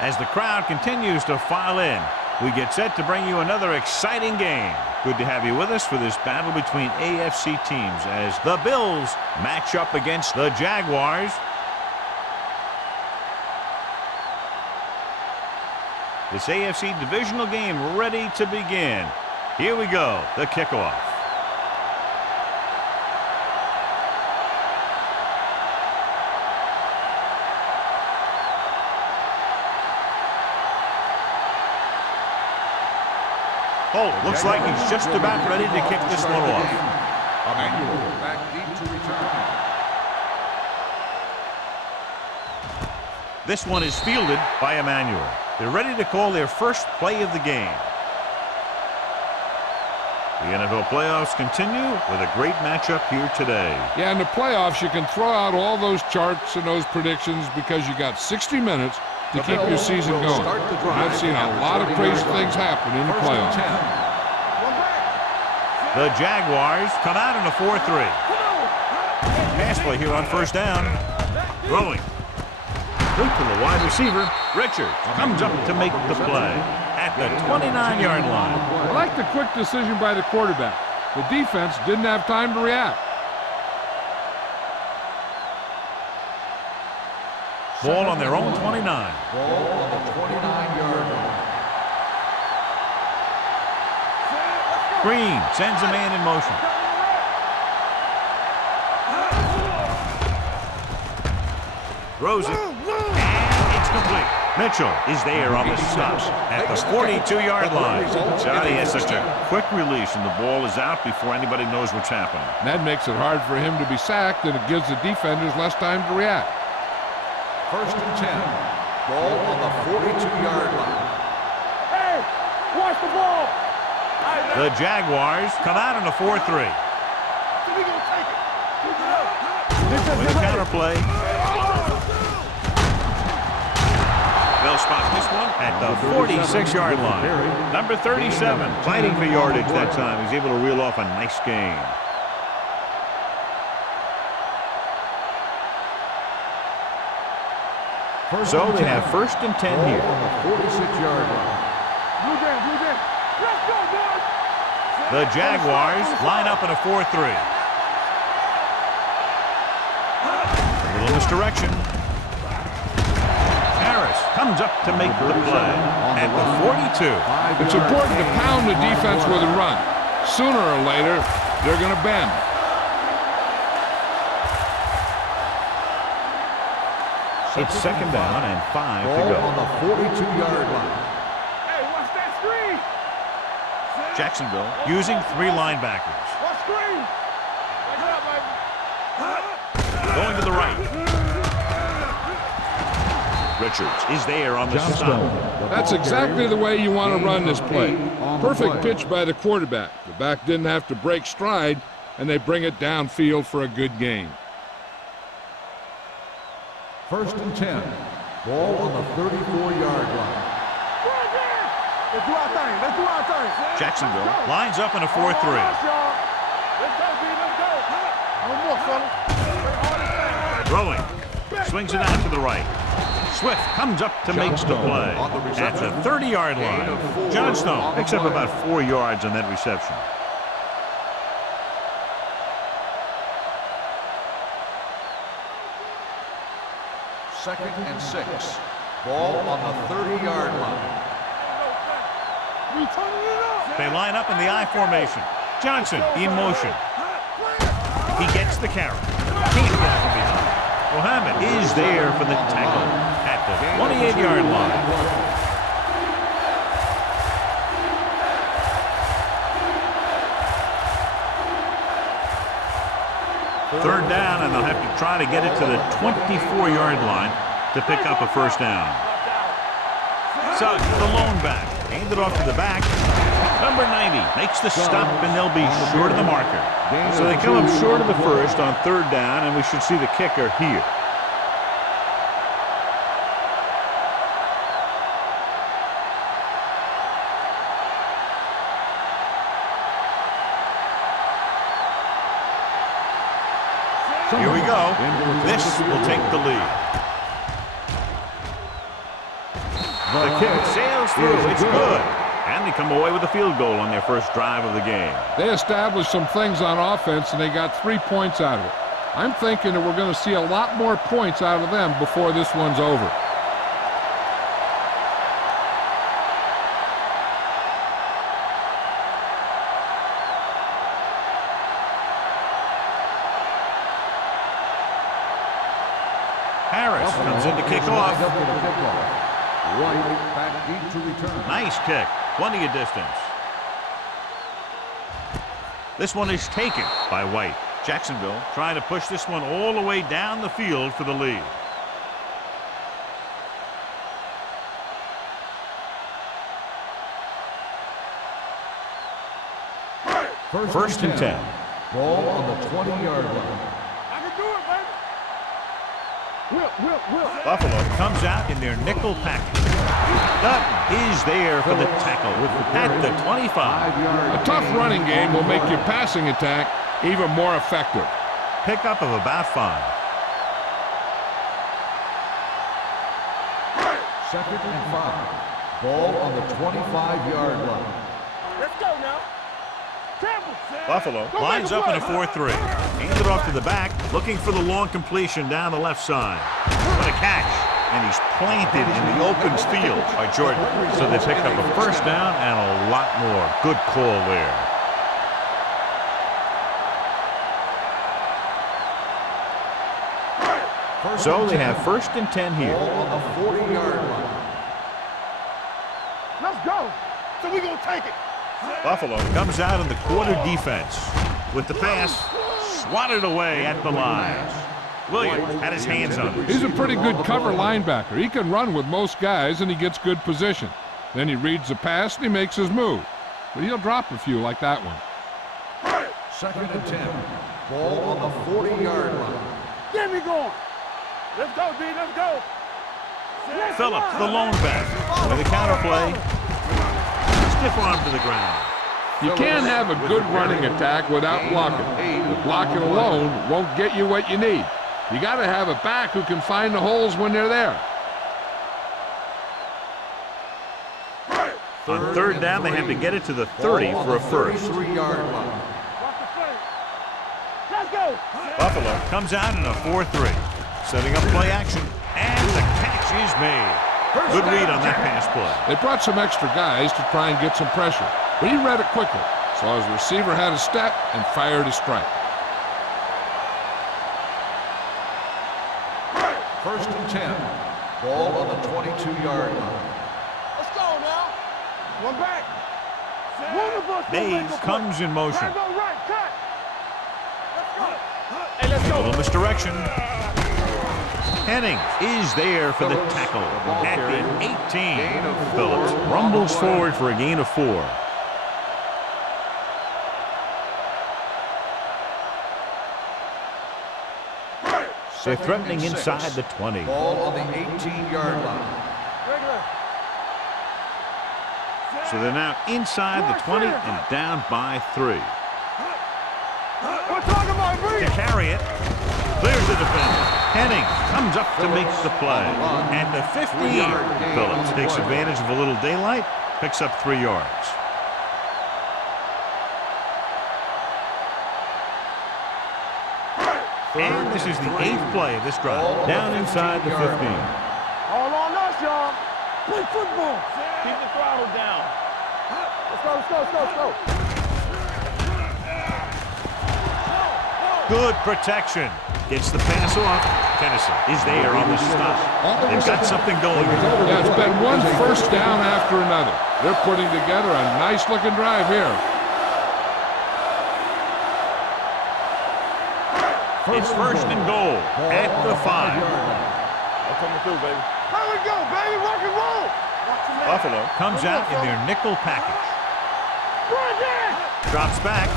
As the crowd continues to file in, we get set to bring you another exciting game. Good to have you with us for this battle between AFC teams as the Bills match up against the Jaguars. This AFC divisional game ready to begin. Here we go, the kickoff. Holt looks like he's just about ready to kick this one off. Back deep to return. This one is fielded by Emmanuel. They're ready to call their first play of the game. The NFL playoffs continue with a great matchup here today. Yeah, in the playoffs, you can throw out all those charts and those predictions because you got 60 minutes to keep your season going. I've seen a lot of crazy things happen in the playoffs. The Jaguars come out in a 4-3. Pass play here on first down. Throwing. Loop to the wide receiver. Richards comes up to make the play at the 29-yard line. I like the quick decision by the quarterback. The defense didn't have time to react. Ball on their own 29. Ball on the 29-yard line. Green sends a man in motion. Throws it, and it's complete. Mitchell is there on the stop at the 42-yard line. Johnny has such a quick release, and the ball is out before anybody knows what's happening. That makes it hard for him to be sacked, and it gives the defenders less time to react. First and 10. Ball on the 42-yard line. Hey, watch the ball. The Jaguars come out in a 4-3. With a counter play. They'll spot this one at the 46-yard line. Number 37, fighting for yardage that time. He's able to reel off a nice gain. So they have first and 10 here. On the 46-yard line. Let's go, boys. The Jaguars line up in a 4-3. A little misdirection. Harris comes up to make the play at the 42. It's important to pound the defense with a run. Sooner or later, they're going to bend. It's second down and 5 to Ball go. on the 42-yard line. Hey, watch that screen. Jacksonville using 3 linebackers. Watch screen. Back it up, baby. Going to the right. Richards is there on the stop. That's exactly the way you want to run this play. Perfect pitch by the quarterback. The back didn't have to break stride, and they bring it downfield for a good gain. First and 10. Ball on the 34-yard line. Let's do our thing. Let's do our thing. Jacksonville lines up in a 4-3. Let's go, B. Let's go. No more, fellas. Throwing. Swings it out to the right. Swift comes up to make the play at the 30-yard line. Johnstone picks up about 4 yards on that reception. Second and 6. Ball on the 30-yard line. We turning it up. They line up in the I formation. Johnson in motion. He gets the carry. Can't get from behind. Mohammed is there for the tackle at the 28-yard line. Third down, and they'll have to try to get it to the 24-yard line to pick up a first down. Suggs, the lone back, aimed it off to the back. Number 90 makes the stop, and they'll be short of the marker. So they come up short of the first on third down, and we should see the kicker here. Here we go. This will take the lead. The kick sails through. It's good. And they come away with a field goal on their first drive of the game. They established some things on offense, and they got 3 points out of it. I'm thinking that we're going to see a lot more points out of them before this one's over. Harris comes in to kick off. White back deep to return. Nice kick. Plenty of distance. This one is taken by White. Jacksonville trying to push this one all the way down the field for the lead. First and 10. Ball on the 20-yard line. I can do it, baby. Will. Buffalo comes out in their nickel package. Dutton is there for the tackle at the 25. A tough running game will make your passing attack even more effective. Pickup of about 5. Second and 5. Ball on the 25-yard line. Let's go now. Campbell. Buffalo lines up in a 4-3. Hands it off to the back, looking for the long completion down the left side. What a catch. And he's planted in the open field by Jordan. So they pick up a first down and a lot more. Good call there. So they have first and 10 here. Ball on the 40-yard line. Let's go. So we gonna take it. Buffalo comes out in the quarter defense with the pass swatted away at the line. Williams had his hands on it. He's a pretty good cover linebacker. He can run with most guys, and he gets good position. Then he reads the pass, and he makes his move. But he'll drop a few like that one. Second and 10. Ball on the 40-yard line. Get me going. Let's go, D. Let's go. Phillips, the lone back, with a counter play. Stiff arm to the ground. You can't have a good running attack without blocking. The blocking alone won't get you what you need. You got to have a back who can find the holes when they're there. On third down, they have to get it to the 30 for a first. 33-yard line. Let's go. Buffalo comes out in a 4-3. Setting up play action, and the catch is made. Good read on that pass play. They brought some extra guys to try and get some pressure, but he read it quickly, so his receiver had a step and fired a strike. First and 10. Ball on the 22-yard line. Let's go now. One back. One of us. Mays comes in motion. Right, go right, cut. Let's go. Hey, let's A little go. misdirection. Henning is there for the tackle at the 18. Phillips rumbles forward for a gain of 4. They're threatening inside the 20. Ball on the 18-yard line. Regular. So they're now inside the 20 and down by 3. We're talking about To breathe. carry it, clears the defender. Henning comes up to make the play. At the 15, Phillips takes advantage of a little daylight, picks up 3 yards. And this is the 8th play of this drive. Down inside the 15. All on us, y'all. Play football. Keep the throttle down. Let's go, let's go, let's go, let's go. Good protection. Gets the pass off. Tennyson is there on the stop. They've got something going. Yeah, it's been one first down after another. They're putting together a nice-looking drive here. It's first and goal at the 5. I'm coming through, baby. How we go, baby? Rock and roll. Buffalo comes out in their nickel package. Run there. Drops back.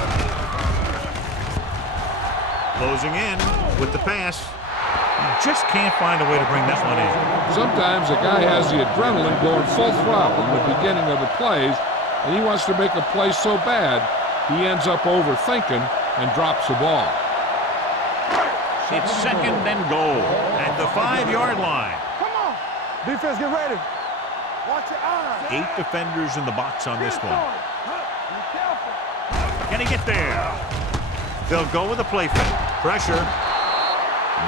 Closing in with the pass. He just can't find a way to bring that one in. Sometimes a guy has the adrenaline going full throttle in the beginning of the plays, and he wants to make a play so bad, he ends up overthinking and drops the ball. It's second and goal at the 5-yard line. Come on. Defense, get ready. Watch your eyes. 8 defenders in the box on this one. Be careful. Can he get there? They'll go with a play fake. Pressure.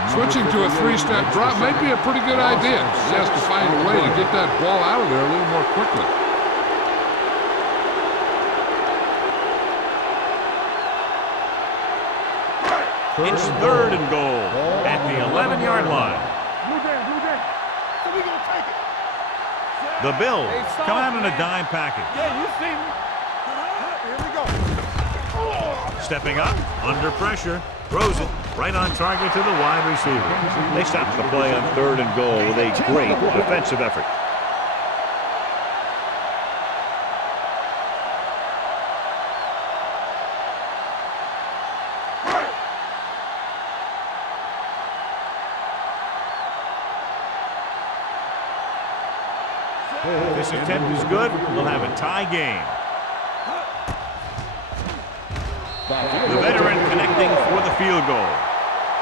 Switching to a 3-step drop might be a pretty good idea. He has to find a way to get that ball out of there a little more quickly. It's 3rd and goal at the 11-yard line. Blue game. So we gonna take it. The Bills come out in a dime package. Yeah, you see me. Here we go. Stepping up, under pressure, throws it right on target to the wide receiver. They stop the play on 3rd and goal with a great defensive effort. This attempt is good. We'll have a tie game. The veteran connecting for the field goal.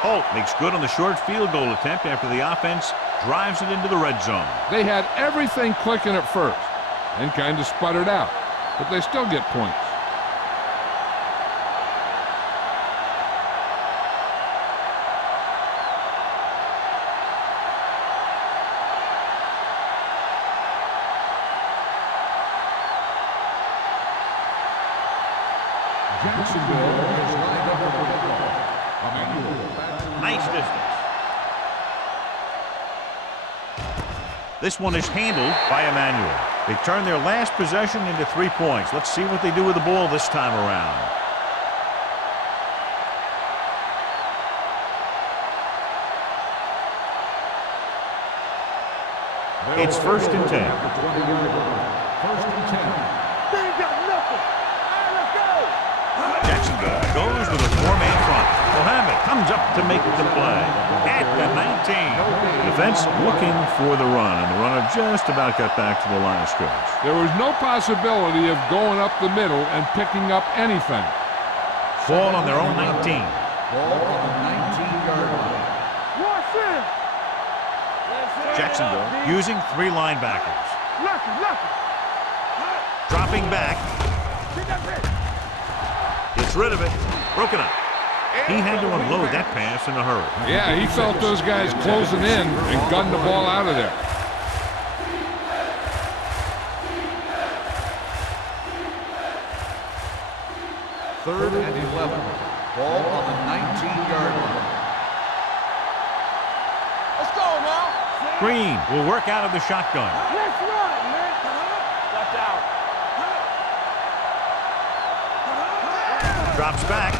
Holt makes good on the short field goal attempt after the offense drives it into the red zone. They had everything clicking at first and kind of sputtered out, but they still get points. Jacksonville is lined up for the ball. Nice distance. This one is handled by Emmanuel. They turn their last possession into 3 points. Let's see what they do with the ball this time around. It's 1st and 10. 1st and 10. They ain't got nothing. All right, let's go. Jacksonville goes with a 4-man front. Mohammed comes up to make the play at the 19. Defense looking for the run, and the runner just about got back to the line of scrimmage. There was no possibility of going up the middle and picking up anything. Ball on their own 19. Ball on the 19-yard line. Watch it. Jacksonville using 3 linebackers. Lucky. Dropping back. Get that bitch. Gets rid of it. Broken up. He had to unload that pass in a hurry. Yeah, he felt those guys closing in and gunned the ball out of there. Third and 11. Ball on the 19-yard line. Let's go now. Green will work out of the shotgun. Let's run, man. Watch out. Drops back.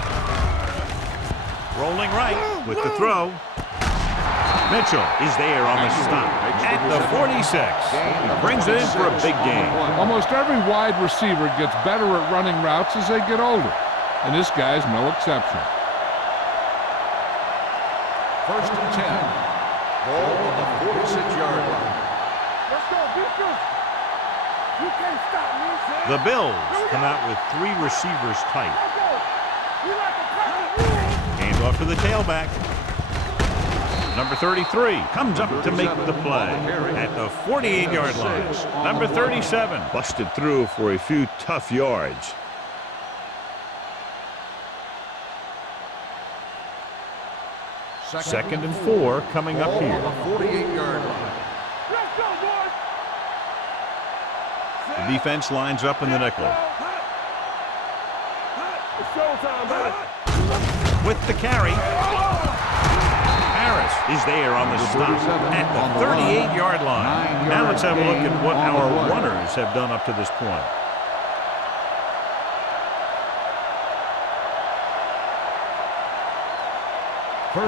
Rolling right with the throw. Mitchell is there on the stop at the 46. He brings it in for a big game. Almost every wide receiver gets better at running routes as they get older, and this guy's no exception. 1st and 10. Ball on the 46-yard line. Let's go, defense. You can't stop me. The Bills come out with 3 receivers tight. Let's go. You like a perfect rule. Hand off to the tailback. Number 33 comes up to make the play at the 48-yard line. Number 37 busted through for a few tough yards. Second and 4 coming up here. On the 48-yard line. Let's go, boys. The defense lines up in the nickel. It's showtime, baby. With the carry. Harris is there on the stop at the 38-yard line. Now let's have a look at what our runners have done up to this point.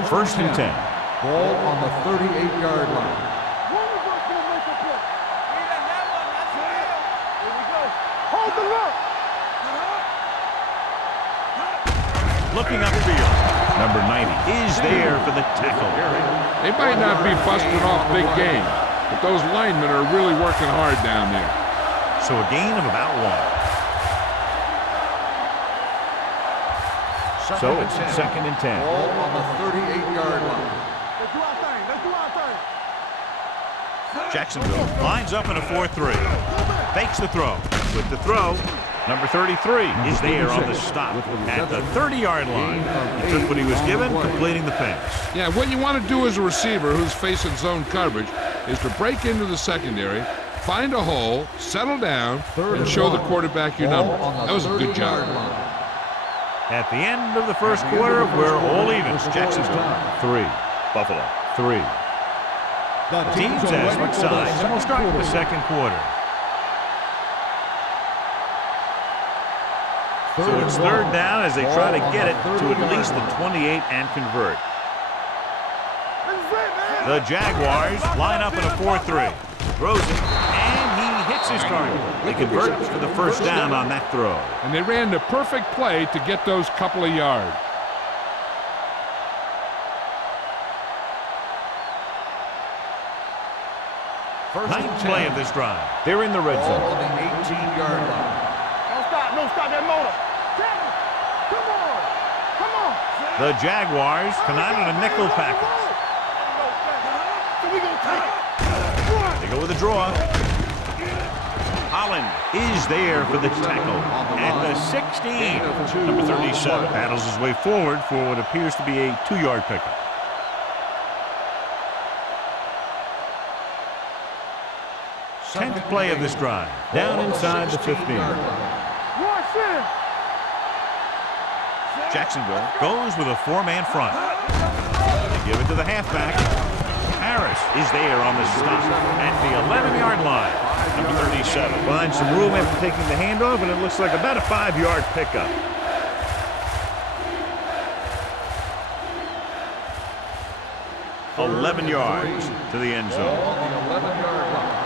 First and 10. Ball on the 38-yard line. One of us gonna make a play. Here we go. Hold the look. Looking upfield. Number 90 is there for the tackle. They might not be busting off big game, but those linemen are really working hard down there. So a gain of about 1. So it's 2nd and 10. Ball on the 38-yard line. Let's do our thing. Jacksonville lines up in a 4-3. Fakes the throw. With the throw, number 33 is there on the stop at the 30-yard line. He took what he was given, completing the pass. Yeah, what you want to do as a receiver who's facing zone coverage is to break into the secondary, find a hole, settle down, and show the quarterback your number. That was a good job. At the end of the first quarter, we're all even. Jacksonville 3, Buffalo 3. Teams as switch sides, and we'll start the second quarter. So it's third down as they try to get it to at least the 28 and convert. The Jaguars line up in a 4-3. Throws it, and he hits his target. They convert for the first down on that throw. And they ran the perfect play to get those couple of yards. Ninth play of this drive. They're in the red zone. On the 18-yard line. No, stop that motor. Come on. Come on. The Jaguars come out in a nickel package. So we gonna take it. They go with a draw. Holland is there for the tackle at the 16. Number 37 paddles his way forward for what appears to be a 2-yard pickup. Tenth play of this drive. Down inside the 15. Jacksonville goes with a 4-man front. They give it to the halfback. Harris is there on the stop at the 11-yard line. Number 37 finds some room after taking the handoff, and it looks like about a 5-yard pickup. $11 yards to the end zone. On the 11-yard line.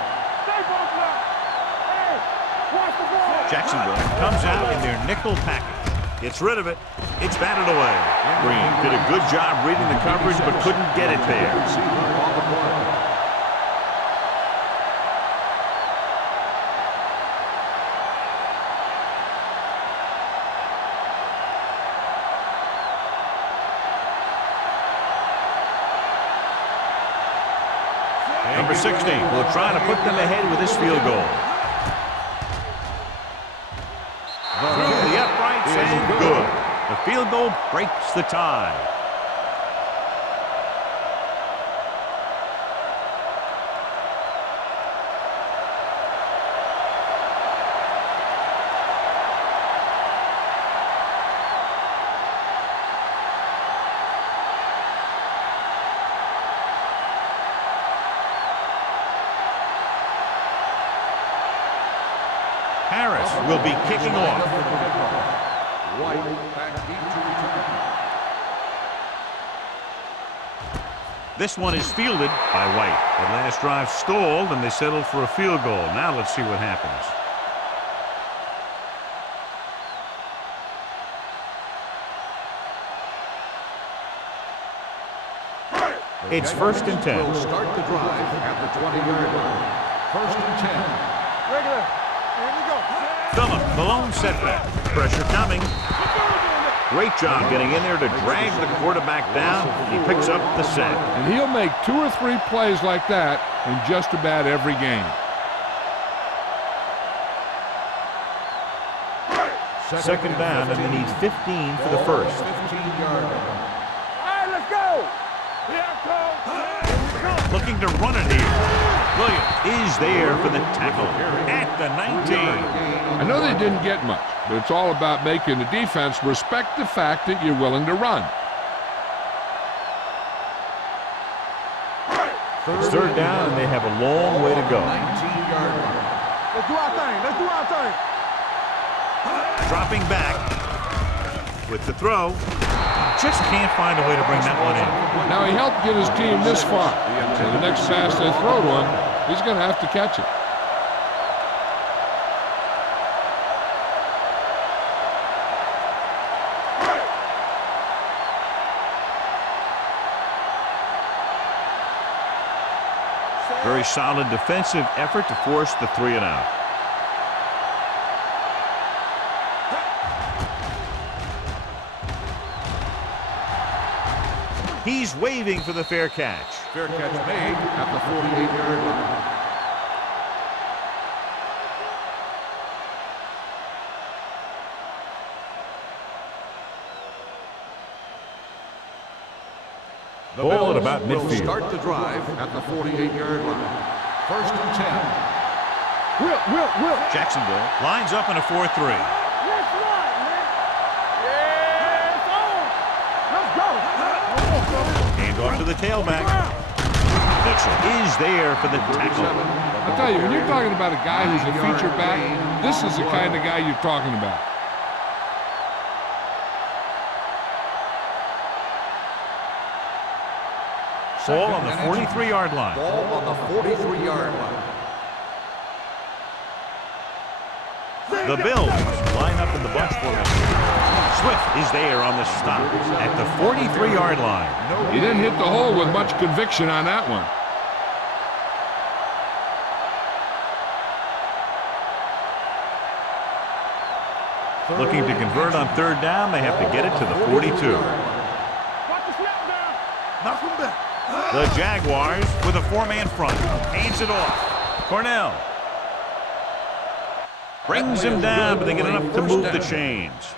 Jacksonville comes out in their nickel package. Gets rid of it. It's batted away. Green did a good job reading the coverage, but couldn't get it there. Number 16 will try to put them ahead with this field goal. Through the uprights and good. The field goal breaks the tie. Harris will be kicking off. This one is fielded by White. The last drive stalled, and they settled for a field goal. Now let's see what happens. It's 1st and 10. Start the drive at the 20-yard line. 1st and 10. Regular. Here we go. Phillip, the lone setback. Pressure coming. Great job getting in there to drag the quarterback down. He picks up the sack. And he'll make 2 or 3 plays like that in just about every game. Second down, and they need 15 for the first. 15-yard line. All right, let's go. Here it comes. Looking to run it here. Williams is there for the tackle at the 19. I know they didn't get much, but it's all about making the defense respect the fact that you're willing to run. It's third down, and they have a long way to go. 19-yard line. Let's do our thing. Let's do our thing. Dropping back with the throw. Just can't find a way to bring that one in. Now, he helped get his team this far. So the next pass they throw to him, he's going to have to catch it. Very solid defensive effort to force the 3 and out. He's waving for the fair catch. Fair catch made at the 48-yard line. The Ball at Bills about will midfield. start the drive at the 48-yard line. First and 10. Will. Jacksonville lines up in a 4-3. Let's run, man. Yeah, it's on. Let's go. Hand off to the tailback. Mitchell is there for the tackle. I'll tell you, when you're talking about a guy who's a feature back, this is the kind of guy you're talking about. Ball on the 43-yard line. Ball on the 43-yard line. The Bills line up in the bunch formation. Swift is there on the stop at the 43-yard line. He didn't hit the hole with much conviction on that one. Looking to convert on third down, they have to get it to the 42. Watch the snap down. Knock him back. The Jaguars with a 4-man front. Hands it off. Cornell brings him down, but they get enough to move the chains.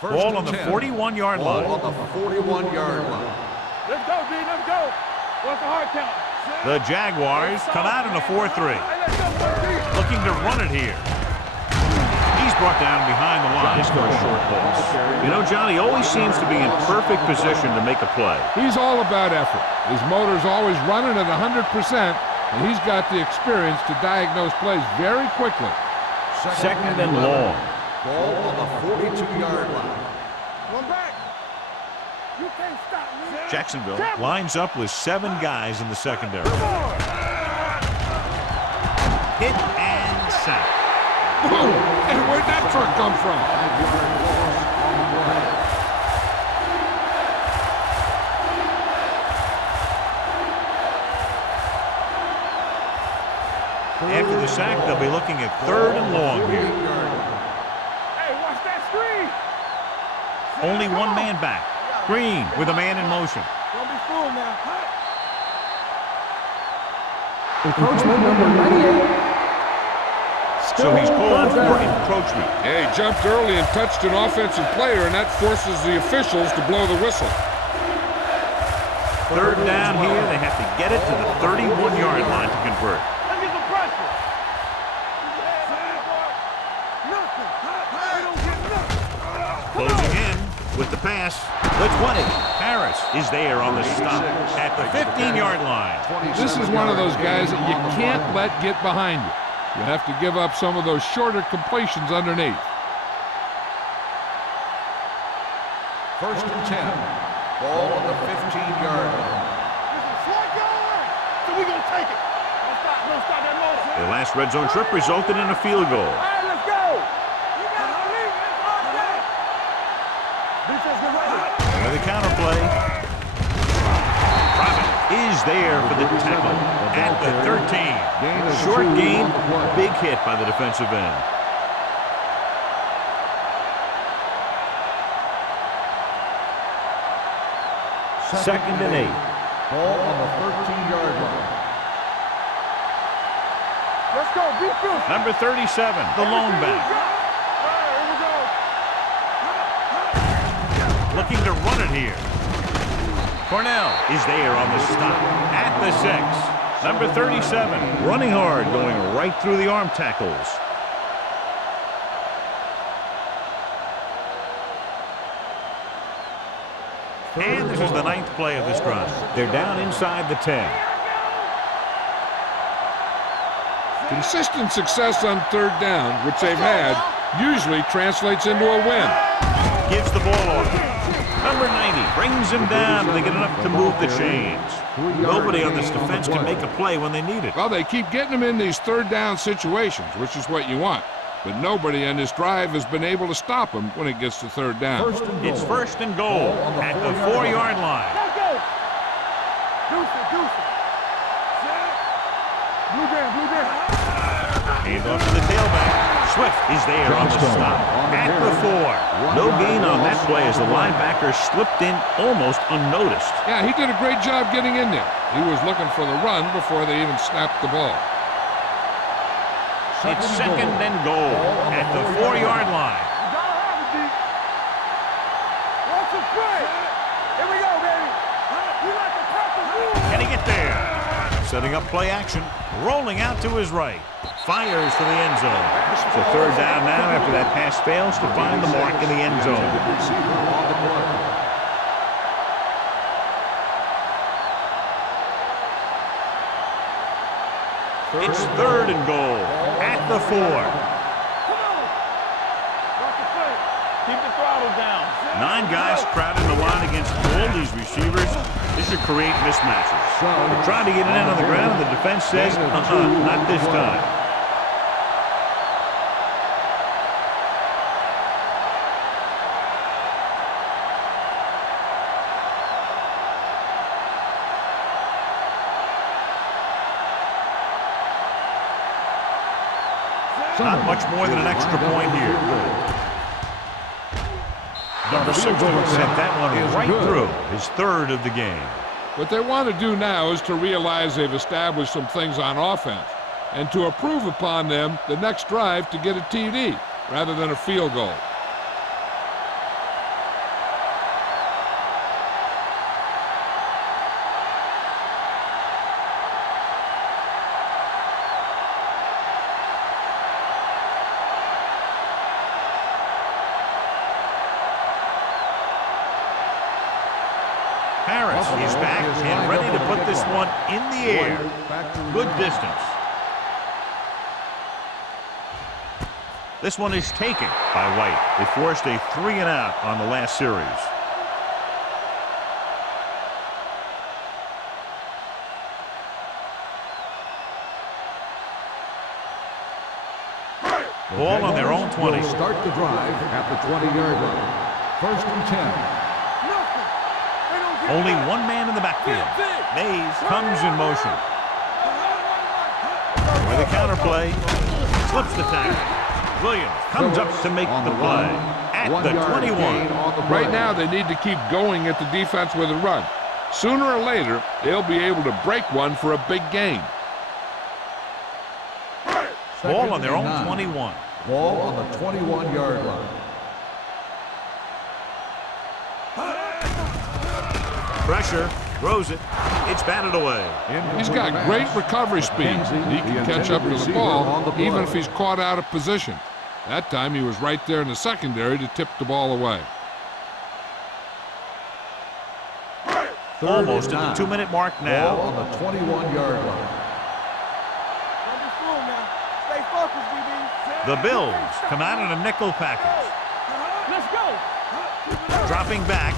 Ball on the 41-yard line. Ball on the 41-yard line. Let's go, D. Let's go. What's the hard count? The Jaguars come out in a 4-3. Hey, let's go, D. Looking to run it here. He's brought down behind the lines for a short pass. You know, John, he always seems to be in perfect position to make a play. He's all about effort. His motor's always running at 100%, and he's got the experience to diagnose plays very quickly. Second and long. Ball on the 42-yard line. One back. You can't stop me. Jacksonville lines up with 7 guys in the secondary. Hit and sack. Boom! And where'd that truck come from? After the sack, they'll be looking at third and long here. Hey, watch that screen. Only one man back. Green with a man in motion. Don't be fooled now. Encroachment number 98. So he's called for encroachment. Yeah, he jumped early and touched an offensive player, and that forces the officials to blow the whistle. Third down here, they have to get it to the 31-yard line to convert. Let's get some pressure. Nothing. We don't get nothing. Closing in with the pass. The 20. Harris is there on the stop at the 15-yard line. This is one of those guys that you can't let get behind you. You have to give up some of those shorter completions underneath. First and 10. Ball on the 15-yard line. So we gonna take it. Don't stop that motor. Their last red zone trip resulted in a field goal. All right, let's go. You gotta believe it. It's our day. Defense, get ready. With the counterplay. Robin is there for the tackle at the 13. Short gain, big hit by the defensive end. Second and 8. Ball on the 13-yard line. Let's go. Defense. Number 37, the lone back. Looking to run it here. Cornell is there on the stop at the 6. Number 37, running hard, going right through the arm tackles. And this is the 9th play of this drive. They're down inside the 10. Consistent success on third down, which they've had, usually translates into a win. Gives the ball off. Number 90 brings him down, and they get enough to move the chains. Nobody on this defense can make a play when they need it. Well, they keep getting them in these third down situations, which is what you want. But nobody on this drive has been able to stop them when it gets to third down. It's first and goal at the 4-yard line. Let's go. Deuce it. Blue down. Hand off to the tailback. Swift is there on the stop at the 4. No gain on that play as the linebacker slipped in almost unnoticed. Yeah, he did a great job getting in there. He was looking for the run before they even snapped the ball. It's second and goal at the 4-yard line. You gotta have it, D. Watch it play. Here we go, baby. You like the captain. Can he get there? Setting up play action. Rolling out to his right. Fires for the end zone. It's a third down now after that pass fails to find the mark in the end zone. It's third and goal at the 4. Come on. Watch the play. Keep the throttle down. 9 guys crowding the line against all these receivers. This should create mismatches. They're trying to get it in on the ground, and the defense says, not this time. Not much more than an extra point here. Number 6 sent that one right through, his third of the game. What they want to do now is to realize they've established some things on offense and to improve upon them the next drive to get a TD rather than a field goal. Harris is back and ready to put this one in the air. Good distance. This one is taken by White. They forced a 3-and-out on the last series. Ball on their own 20. Start the drive at the 20-yard line. First and 10. Only one man in the backfield. Mays comes in motion. With a counterplay, slips the tackle. Williams comes up to make the play at the 21. Right now, they need to keep going at the defense with a run. Sooner or later, they'll be able to break one for a big gain. Ball on their own 21. Ball on the 21-yard line. Pressure, throws it. It's batted away. He's got great recovery speed. He can catch up to the ball even if he's caught out of position. That time he was right there in the secondary to tip the ball away. Almost at the 2-minute mark now. Ball on the 21-yard line. Don't be fooled now. Stay focused, DB. The Bills come out in a nickel package. Let's go. Dropping back.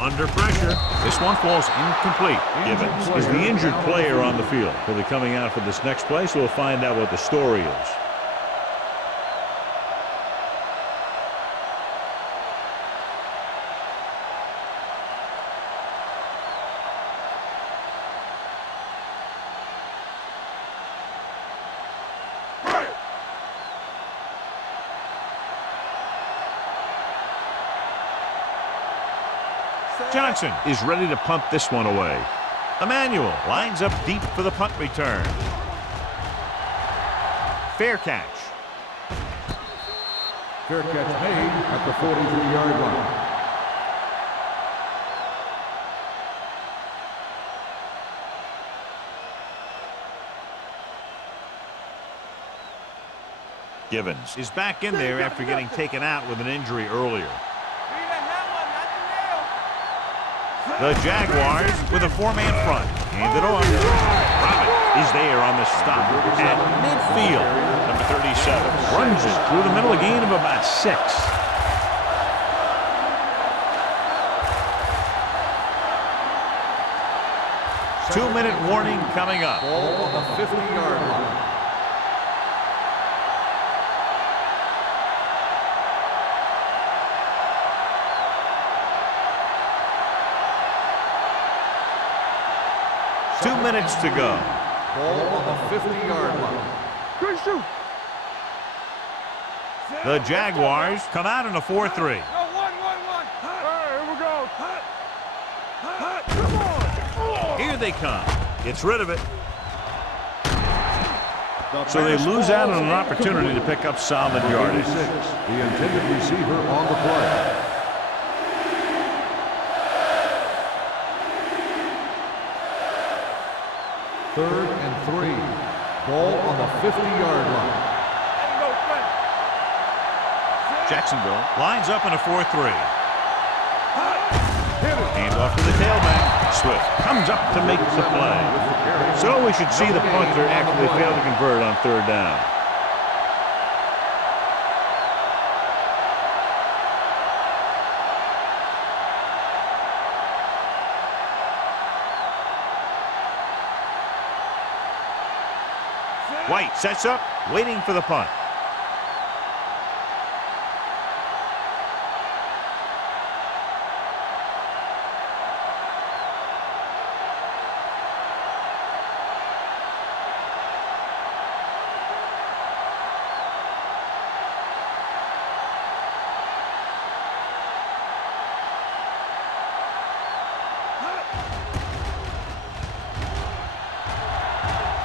Under pressure. This one falls incomplete. Gibbons is the injured player on the field. He'll be coming out for this next play, so we'll find out what the story is. Johnson is ready to punt this one away. Emmanuel lines up deep for the punt return. Fair catch. Fair catch made at the 43-yard line. Gibbons is back in there after getting taken out with an injury earlier. The Jaguars with a 4-man front. Hand it off. Robert is there on the stop at midfield. Number 37 runs it through the middle, a gain of about 6. Two-minute warning coming up. Ball on the 50-yard line. Two minutes to go. Ball on the 50-yard line. Good shoot. The Jaguars come out in a 4-3. Go, 1-1-1. All right, here we go. Come on. Here they come. Gets rid of it. So they lose out on an opportunity to pick up solid yardage. The intended receiver on the play. Third and 3. Ball on the 50-yard line. Jacksonville lines up in a 4-3. Hand off to the tailback. Swift comes up to make the play. So we should see the punter after they fail to convert on 3rd down. White sets up, waiting for the punt.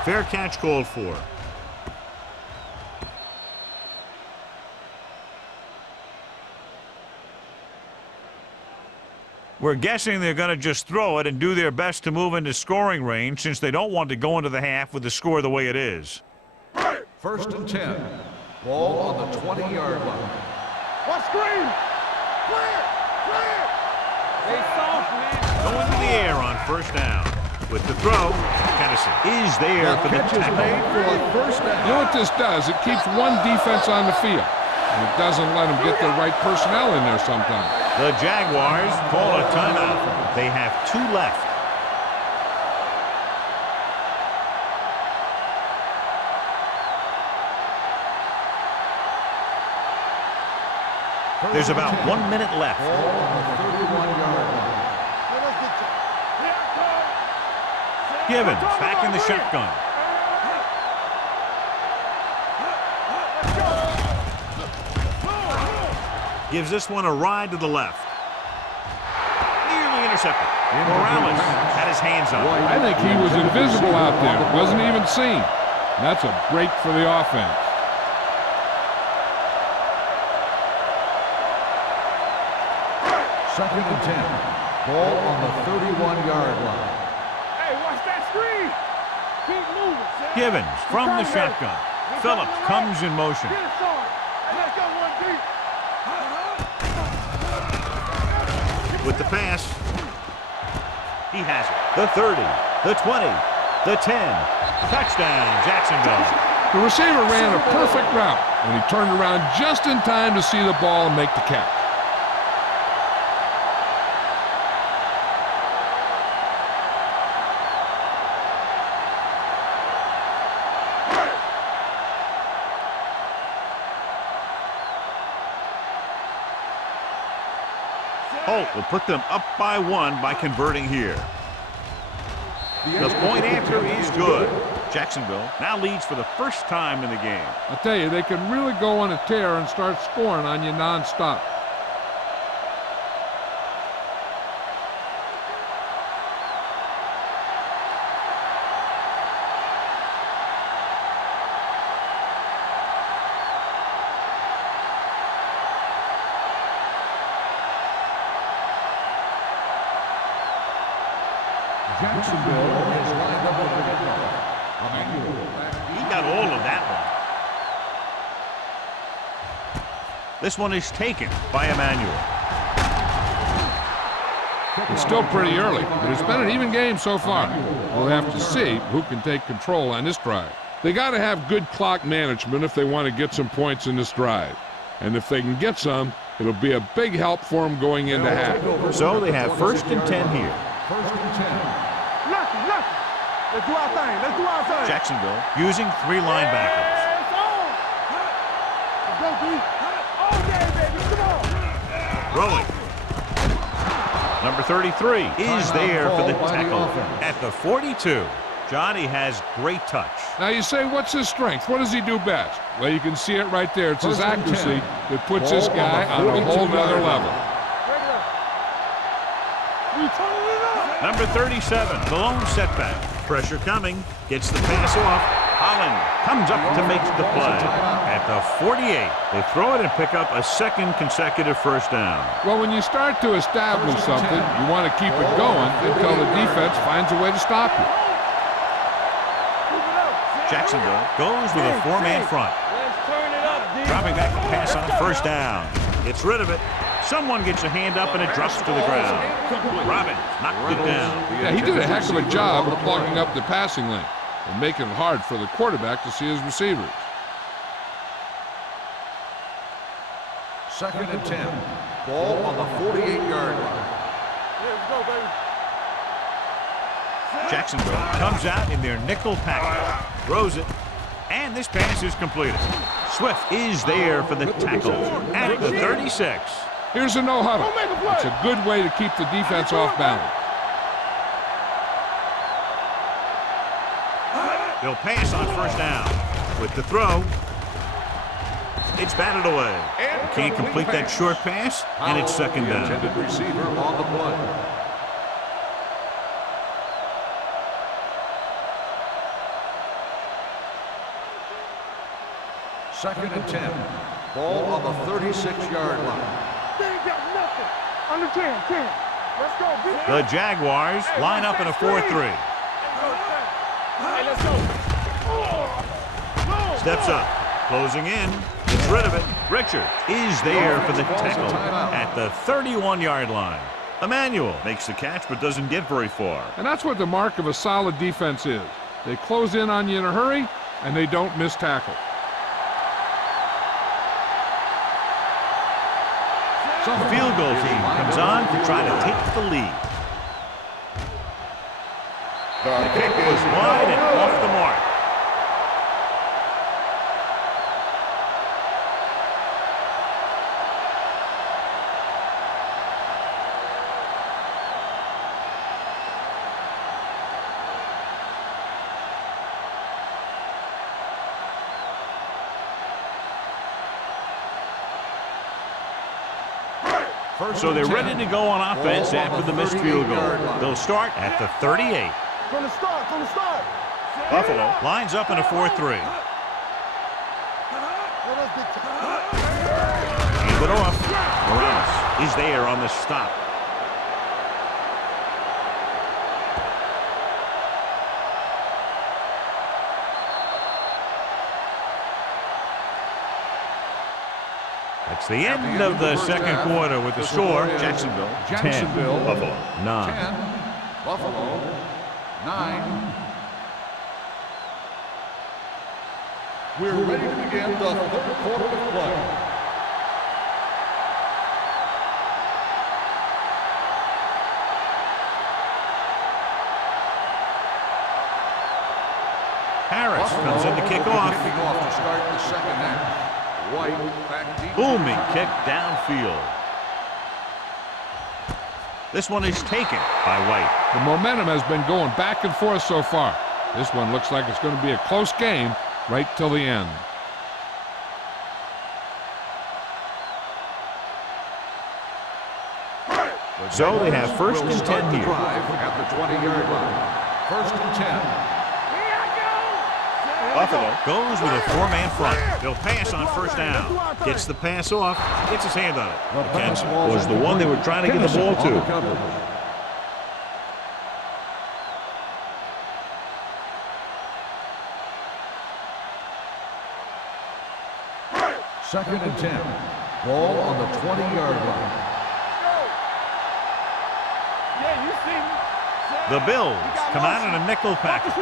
Fair catch called for. We're guessing they're going to just throw it and do their best to move into scoring range since they don't want to go into the half with the score the way it is. 1st and 10. Ball on the 20-yard line. What screen? Clear! Clear! They soft, man. Going to the air on 1st down. With the throw, Kennison is there for the tackle. You know what this does? It keeps one defense on the field. And it doesn't let them get the right personnel in there sometimes. The Jaguars call a timeout. They have 2 left. There's about 1 minute left. Givens back in the shotgun. Gives this one a ride to the left. Nearly intercepted. Morales had his hands on it. I think he was invisible out there. Wasn't even seen. That's a break for the offense. Second and 10. Ball on the 31-yard line. Hey, watch that screen. Keep moving, Sam. Givens from the shotgun. Phillips comes in motion. Get it, son. Let's go one deep. With the pass, he has it. The 30, the 20, the 10. Touchdown, Jacksonville. The receiver ran a perfect route, and he turned around just in time to see the ball and make the catch. Holt will put them up by 1 by converting here. The point after is good. Jacksonville now leads for the first time in the game. I tell you, they can really go on a tear and start scoring on you nonstop. Jacksonville is lined up with the kickoff. He got all of that one. This one is taken by Emmanuel. It's still pretty early, but it's been an even game so far. We'll have to see who can take control on this drive. They got to have good clock management if they want to get some points in this drive. And if they can get some, it'll be a big help for them going into half. So they have 1st and 10 here. 1st and 10. Lucky. Let's do our thing. Let's do our thing. Jacksonville using 3 linebackers. It's on. Let's go, B. All day, baby. Come on. Rolling. Number 33 is there for the tackle at the 42. Johnny has great touch. Now you say, what's his strength? What does he do best? Well, you can see it right there. It's his accuracy that puts this guy on a whole nother level. Number 37, the lone setback. Pressure coming, gets the pass off, Holland comes up to make the play. At the 48, they throw it and pick up a second consecutive first down. Well, when you start to establish something, you want to keep it going until the defense finds a way to stop you. Jacksonville goes with a four-man front. Dropping back to pass on first down. Gets rid of it. Someone gets a hand up and it drops to the ground. Robbins knocked it down. Yeah, he did a heck of a job of plugging up the passing lane and making it hard for the quarterback to see his receivers. 2nd and 10. Ball on the 48-yard line. Let's go, baby. Jacksonville comes out in their nickel package. Throws it. And this pass is completed. Swift is there for the tackle at the 36. Here's a no-huddle. It's a good way to keep the defense off balance. They'll pass on first down. With the throw, it's batted away. Can't complete that short pass, and it's second down. Intended receiver on the play. Second and 10. Ball on the 36-yard line. They ain't got nothing. Under 10. Let's go, B. The Jaguars line up in a 4-3. Hey, let's go. Steps up, closing in, gets rid of it. Richard is there for the tackle at the 31-yard line. Emmanuel makes the catch but doesn't get very far. And that's what the mark of a solid defense is. They close in on you in a hurry, and they don't miss tackle. The field goal team comes on to try to take the lead. The kick was wide and off the mark. So they're ready to go on offense after the missed field goal. They'll start at the 38. From the start. Buffalo lines up in a 4-3. Hand it off. Morales is there on the stop. It's the end of the second quarter with the score. Jacksonville 10, Buffalo 9. 10, Buffalo 9. We're ready to begin the third quarter of play. Harris comes in to kick off. Kicking off to start the second half. White back deep. Booming kick downfield. This one is taken by White. The momentum has been going back and forth so far. This one looks like it's going to be a close game right till the end. So they have first and 10 here. At the 20-yard line. First and 10. Buffalo goes with a four-man front. They'll pass on first down. Gets the pass off. Gets his hand on it. McKenzie was the one they were trying to get the ball to. Second and 10. Ball on the 20-yard line. The Bills come out in a nickel package.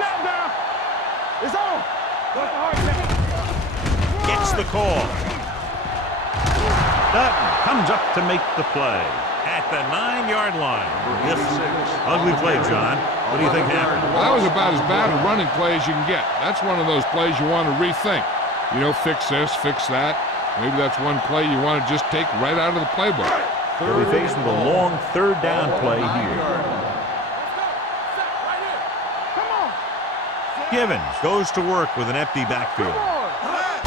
It's on. Gets the call. Dutton comes up to make the play at the 9-yard line. This ugly play, John. What do you think happened? Well, that was about as bad a running play as you can get. That's one of those plays you want to rethink. You know, fix this, fix that. Maybe that's one play you want to just take right out of the playbook. They'll be faced with a long third down play here. Givens goes to work with an empty backfield.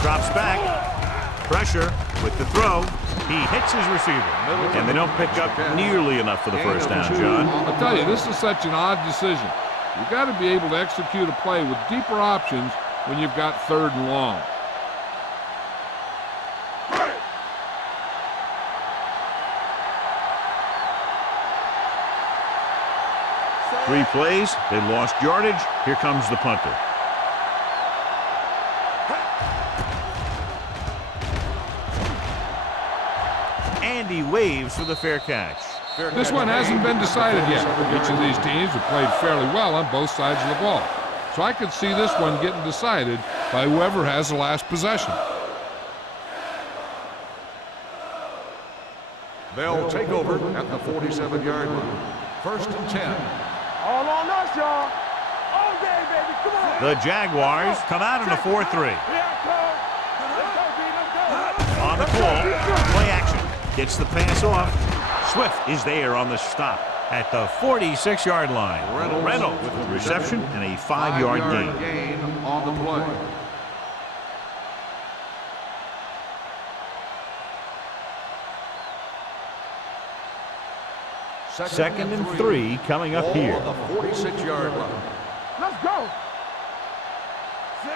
Drops back. Pressure with the throw. He hits his receiver. And they don't pick up nearly enough for the first down, John. I'll tell you, this is such an odd decision. You've got to be able to execute a play with deeper options when you've got 3rd and long. Three plays, they lost yardage. Here comes the punter. And he waves for the fair catch. This one hasn't been decided yet. Each of these teams have played fairly well on both sides of the ball. So I could see this one getting decided by whoever has the last possession. They'll take over at the 47-yard line. 1st and 10. All on us, y'all. All day, baby. Come on. The Jaguars come out in a 4-3. Here I come. Let's go, B. Let's go. On the call, play action. Gets the pass off. Swift is there on the stop at the 46-yard line. Reynolds with the reception and a 5-yard gain. On the play. Second and 3 coming up here. On the 46-yard line. Let's go.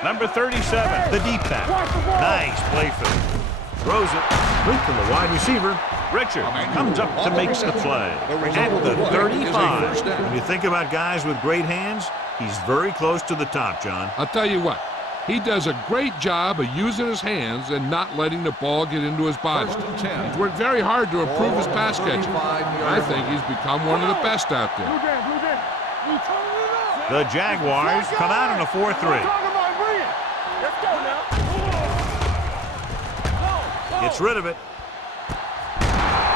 Number 37, the deep back. Nice play fake. Throws it. Quick to the wide receiver. Richard comes up to make the play. At the 35. When you think about guys with great hands, he's very close to the top, John. I'll tell you what, he does a great job of using his hands and not letting the ball get into his body. 1st and 10. He's worked very hard to improve his pass catching. I think he's become one of the best out there. Blue Jam, Blue Jam. The Jaguars come out in a 4-3. Let's go now. Gets rid of it.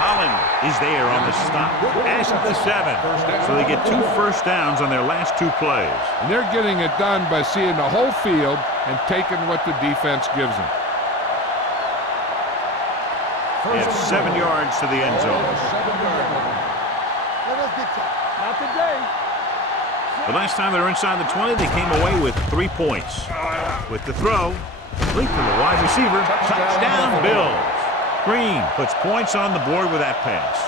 Holland is there on the stop at the 7. So they get 2 first downs on their last 2 plays. And they're getting it done by seeing the whole field and taking what the defense gives them. They have 7 yards to the end zone. Let us get to it. Not today. The last time they were inside the 20, they came away with 3 points. With the throw, link to the wide receiver, touchdown Bills. Green puts points on the board with that pass.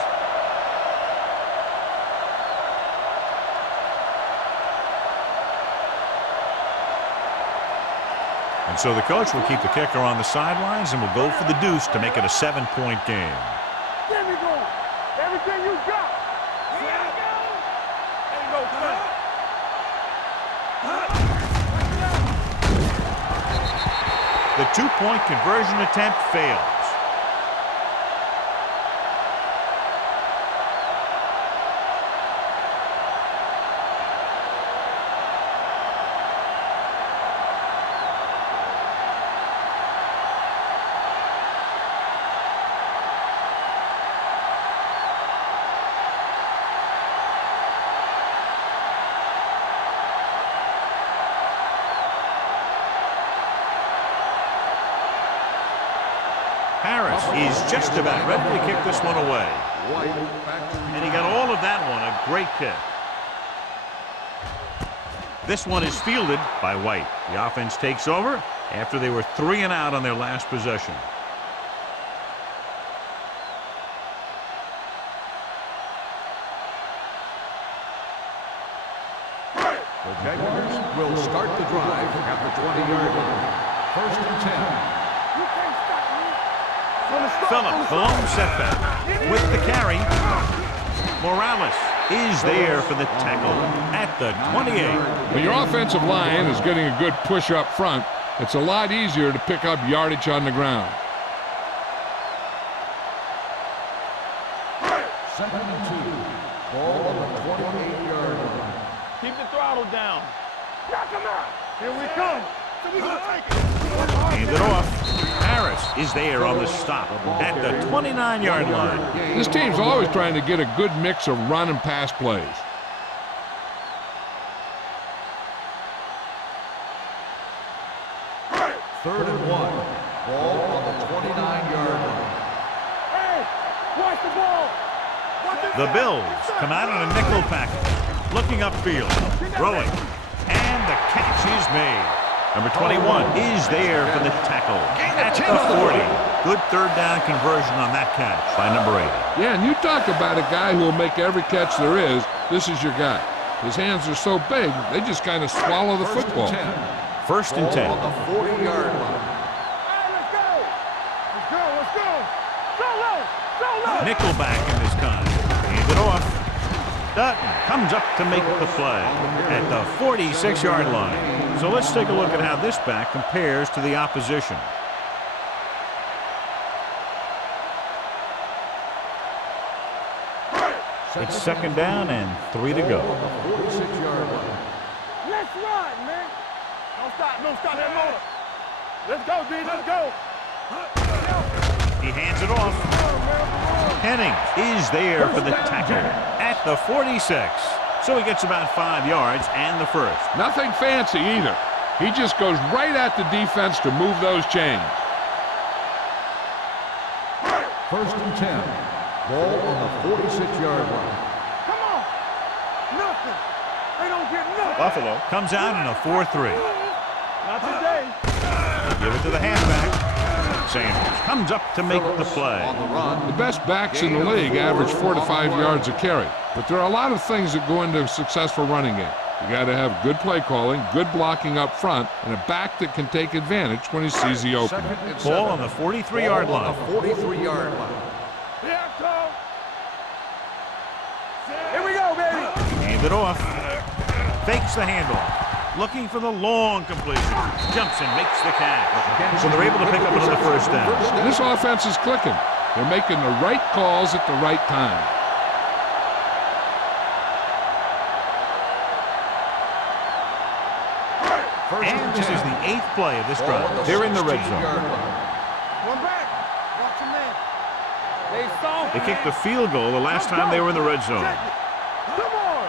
And so the coach will keep the kicker on the sidelines and will go for the deuce to make it a 7-point game. There we go. Everything you got. There you go. There you go, son. The 2-point conversion attempt fails. Harris is just about ready to kick this one away. And he got all of that one, a great kick. This one is fielded by White. The offense takes over after they were 3 and out on their last possession. The Jaguars will start the drive at the 20-yard line. 1st and 10. You can't stop me. Phillips, the lone setback. With the carry, Morales is there for the tackle at the 28. When your offensive line is getting a good push up front, it's a lot easier to pick up yardage on the ground. 2nd and 2. Ball on the 28-yard line. Keep the throttle down. Knock him out. Here we come. So we gonna take it. Hand it off. Harris is there on the stop at the 29-yard line. This team's always trying to get a good mix of run and pass plays. Third and 1. Ball on the 29-yard line. Hey, watch the ball. The Bills come out in a nickel package. Looking upfield. Throwing. And the catch is made. Number 21 is there for the tackle at the 40. Good 3rd down conversion on that catch by number 8. Yeah, and you talk about a guy who will make every catch there is. This is your guy. His hands are so big, they just kind of swallow the football. First and 10. On the 40-yard line. Let's go. Let's go. Let's go. Solo. Solo. Nickelback in this kind. Hand it off. Dutton comes up to make the play at the 46-yard line. So let's take a look at how this back compares to the opposition. It's second down and 3 to go. On the 46-yard line. Let's run, man. Don't stop. Don't stop that motor. Let's go, D. Let's go. He hands it off. Henning is there for the tackle at the 46. So he gets about 5 yards and the first. Nothing fancy either. He just goes right at the defense to move those chains. First and 10. Ball on the 46-yard line. Come on. Nothing. They don't get nothing. Buffalo comes out in a 4-3. Not today. Give it to the halfback. Sanders comes up to make the play. On the run. The best backs in the league average 4 to 5 yards a carry. But there are a lot of things that go into a successful running game. You got to have good play calling, good blocking up front, and a back that can take advantage when he sees the opening. Second and Ball 7. on the 43-yard Ball line. on the 43-yard line. Here, come. Here we go, baby. Hand it off. Fakes the handoff. Looking for the long completion. Jumps and makes the catch. So they're able to pick up another first down. This offense is clicking. They're making the right calls at the right time. And this is the 8th play of this drive. They're in the red zone. One back. Watch your man. They soft. They kicked the field goal the last time they were in the red zone. Come on.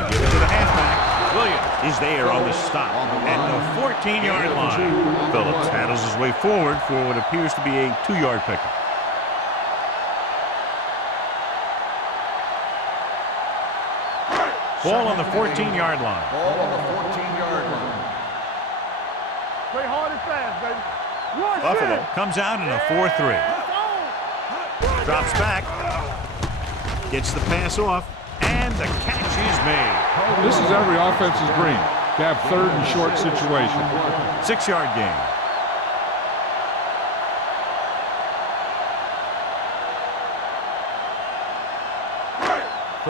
They give it to the halfback. Williams is there on the stop at the 14-yard line. Phillips paddles his way forward for what appears to be a 2-yard pickup. Ball on the 14-yard line. Ball on the 14-yard line. Play hard and fast, baby. One Buffalo set. comes out in a 4-3. Drops back. Gets the pass off. And the catch is made. This is every offense's dream, to have third and short situation. 6-yard gain.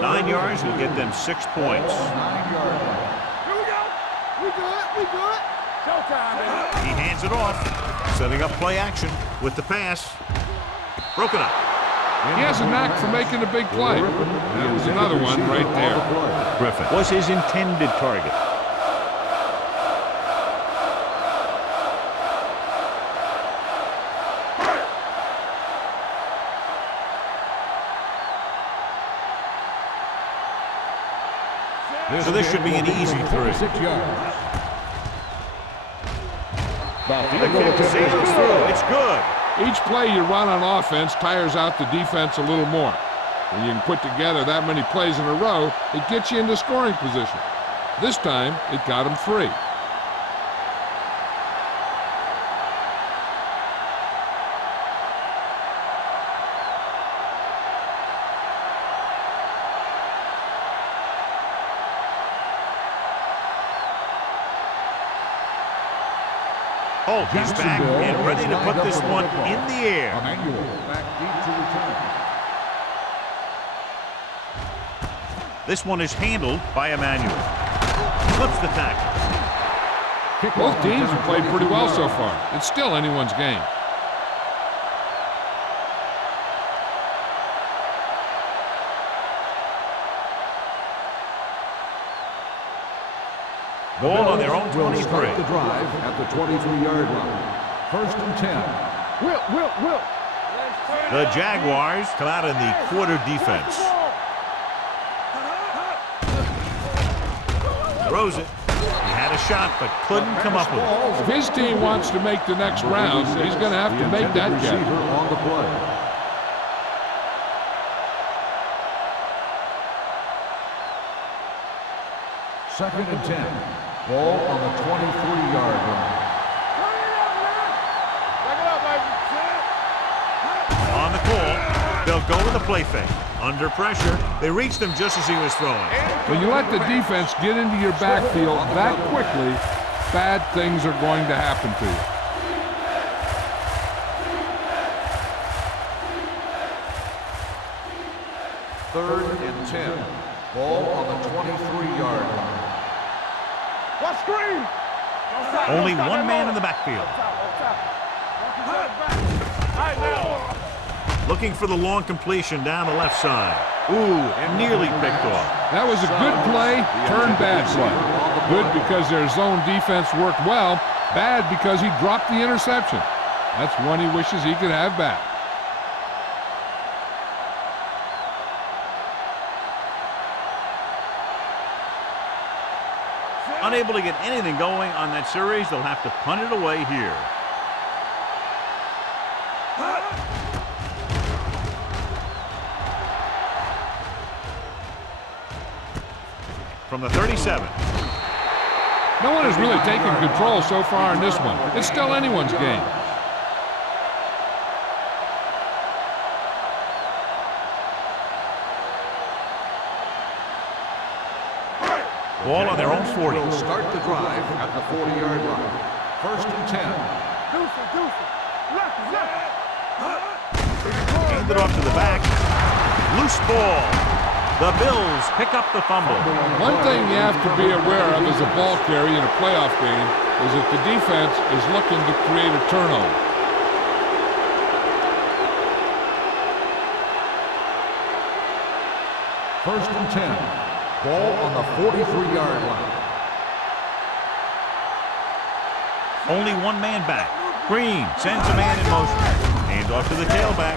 Nine yards will get them 6 points. 9-yard line. Here we go. We good. We good. Showtime, baby. He hands it off. Setting up play action with the pass. Broken up. He has a knack for making a big play. That was another one right there. Griffin was his intended target. So this should be an easy 3. 6 yards. The kick sails through. It's good. Each play you run on offense tires out the defense a little more. When you can put together that many plays in a row, it gets you into scoring position. This time, it got him free. Holt is back and ready to put this one in the air. Emmanuel back deep to return. This one is handled by Emmanuel. Flips the tackle. Both teams have played pretty well so far. It's still anyone's game. Ball on their own Will 23. start the drive at the 23-yard line. First and 10. Will. The Jaguars come out in the quarter defense. Throws it. He had a shot, but couldn't come up with it. If his team wants to make the next round, he's going to have to make that receiver catch. on the play. Second and 10. Ball on the 23-yard line. On the call, they'll go with the play fake. Under pressure, they reached him just as he was throwing. When you let the defense get into your backfield that quickly, bad things are going to happen to you. Third and 10. Ball on the 23-yard line. What screen? Only one man in the backfield. Looking for the long completion down the left side. Ooh, nearly picked off. That was a good play, turned bad play. Good because their zone defense worked well. Bad because he dropped the interception. That's one he wishes he could have back. Unable to get anything going on that series, they'll have to punt it away here. From the 37. No one has really taken control so far in this one. It's still anyone's game. Ball on their own 40. Will start the drive at the 40-yard line. First and 10. Handed off to the back. Loose ball. The Bills pick up the fumble. One thing you have to be aware of as a ball carrier in a playoff game is that the defense is looking to create a turnover. First and 10. Ball on the 43-yard line. Only one man back. Green sends a man in motion. Hand off to the tailback.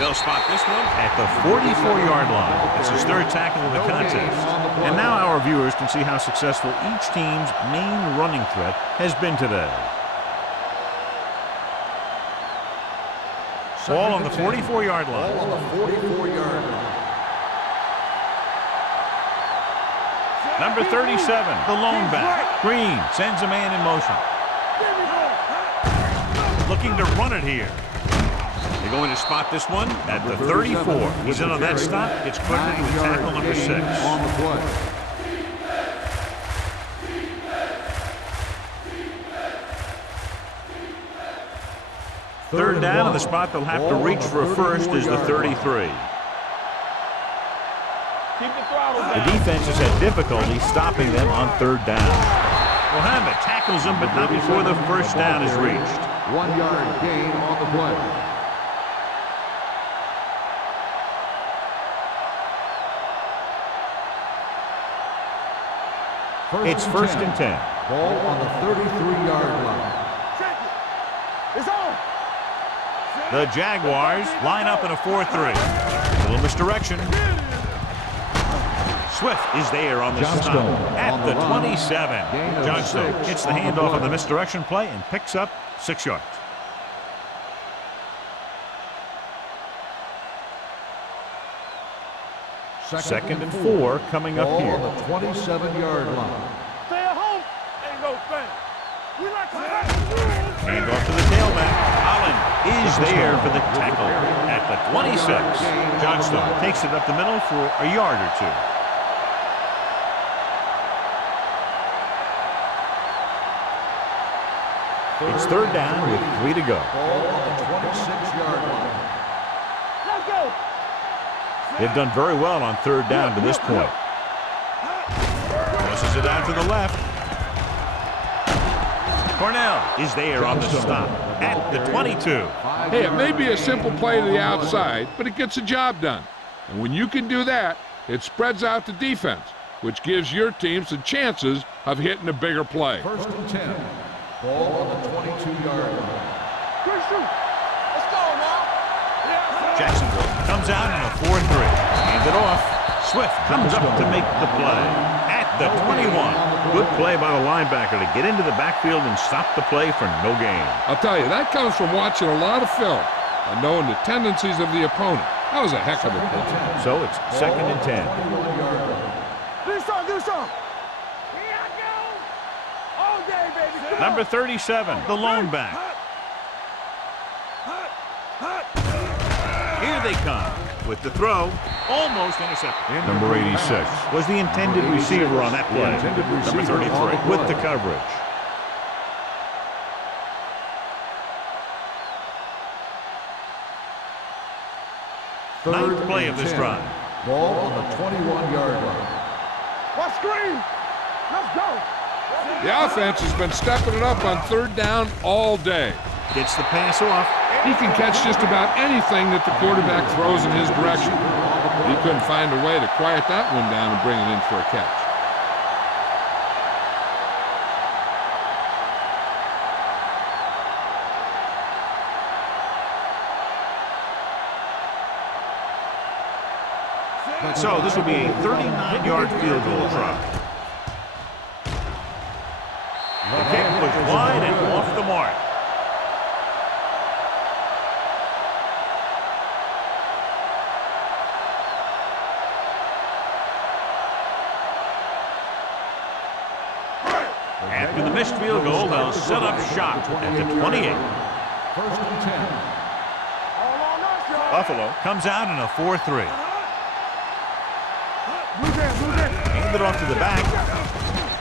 They'll spot this one at the 44-yard line. It's his third tackle of the contest. And now our viewers can see how successful each team's main running threat has been today. Ball on the 44-yard line. Ball on the 44-yard line. Number 37, the lone back. Green sends a man in motion. Looking to run it here. They're going to spot this one at the 34. He's in on that stop. It's credited with tackle number 6. On the play. Third down, and the spot they'll have to reach for a first is the 33. The defense has had difficulty stopping them on third down. Mohammed tackles him, but not before the first down is reached. 1 yard gain on the play. It's first and 10. Ball on the 33-yard line. It's on. The Jaguars line up in a 4-3. A little misdirection. Swift is there on the stop at the 27. Johnstone hits the handoff on the misdirection play and picks up 6 yards. Second and 4 coming up here. On the 27-yard line. Stay at home. Ain't no thing. We like to Hand off to the tailback. Allen is there for the tackle at the 26. Johnstone takes it up the middle for a yard or 2. It's third down with 3 to go. Ball on the 26-yard line. Let's go. They've done very well on third down to this point. Tosses it out to the left. Cornell is there on the stop at the 22. Hey, it may be a simple play to the outside, but it gets the job done. And when you can do that, it spreads out the defense, which gives your team some chances of hitting a bigger play. First and 10. Ball on the 22-yard line. Let's go now. Jacksonville comes out in a 4-3. Hands it off. Swift comes up to make the play at the 21. Good play by the linebacker to get into the backfield and stop the play for no gain. I'll tell you, that comes from watching a lot of film and knowing the tendencies of the opponent. That was a heck of a play. So it's second and 10. Do something. Here I go. All day, baby. Come Number on. 37, the lone back. Here they come with the throw, almost intercepted. Number 86 was the intended receiver on that play. Number 33 with the coverage. Ninth play of this drive. Ball on the 21-yard line. What screen? Let's go. The offense has been stepping it up on third down all day. Gets the pass off. He can catch just about anything that the quarterback throws in his direction. He couldn't find a way to quiet that one down and bring it in for a catch. So this will be a 39-yard field goal try. The kick was wide and off the mark. After the missed field goal, they'll set up shop at the 28. First and 10. All on us, y'all. Buffalo comes out in a 4-3. Blue Jay. Hand it off to the back.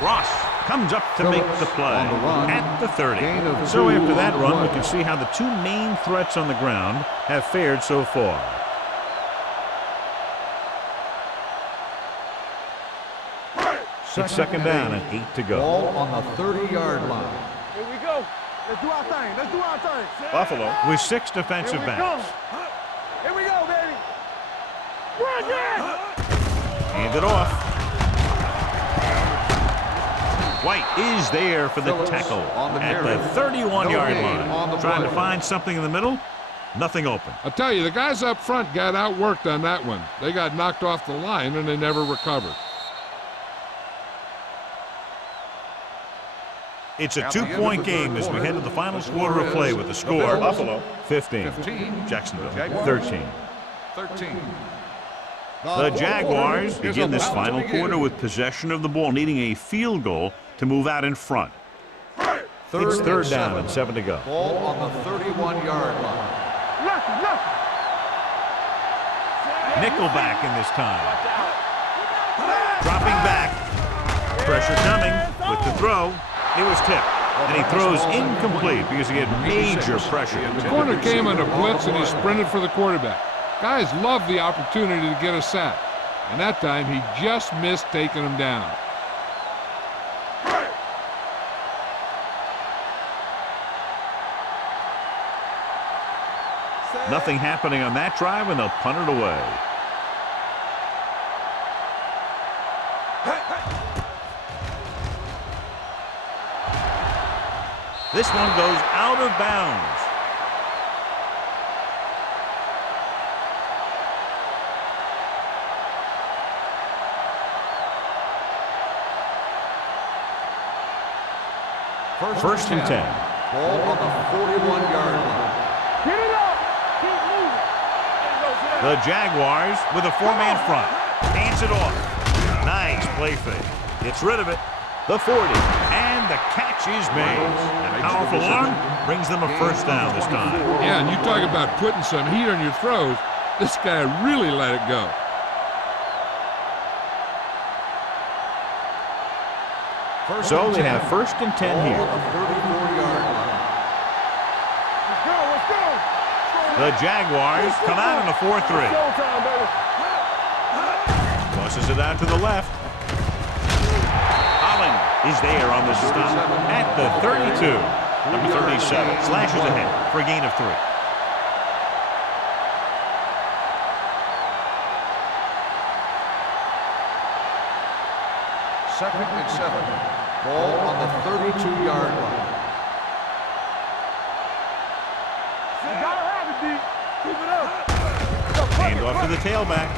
Ross comes up to make the play on the run. at the 30. Gain of So 2 after that on run, the we play. can see how the two main threats on the ground have fared so far. It's second down and 8 to go. Ball on the 30-yard line. Here we go. Let's do our thing. Buffalo with 6 defensive Here we go. backs. Here we go, baby. Run, yeah. Hand it off. White is there for the Phillips tackle on the at carry. the 31-yard No gain on the line. Trying to play. find something in the middle. Nothing open. I'll tell you, the guys up front got outworked on that one. They got knocked off the line and they never recovered. It's a At the end of two-point the third game as we quarter, head to the final the quarter score of play is with the the score. Bills Buffalo 15. 15. Jacksonville Jaguars 13. 13. The Jaguars begin this final quarter with possession of the ball, needing a field goal to move out in front. It's third down and 7 to go. Ball on the 31-yard line. Nickelback in this time. Dropping back. Pressure coming with the throw. It was tipped. And he throws incomplete because he had major pressure. The corner came on a blitz and he sprinted for the quarterback. Guys love the opportunity to get a sack. And that time he just missed taking him down. Nothing happening on that drive, and they'll punt it away. This one goes out of bounds. First and 10. Ball on the 41-yard line. Get it up. Keep moving. The Jaguars with a four-man front. Hands it off. Nice play fake. Gets rid of it. The 40. And the catch is made. That powerful arm brings them a first down this time. Yeah, and you talk about putting some heat on your throws. This guy really let it go. So they have first and 10 Ball here. on the 34-yard line. Let's go. The Jaguars come out in a 4-3. Showtime, baby. Tosses it out to the left. Holland is there on the stop at the 32. Number 37 slashes ahead for a gain of 3. Second and 7. Ball on the 32-yard line. You gotta have it, D. Keep it up. Hand off to the tailback.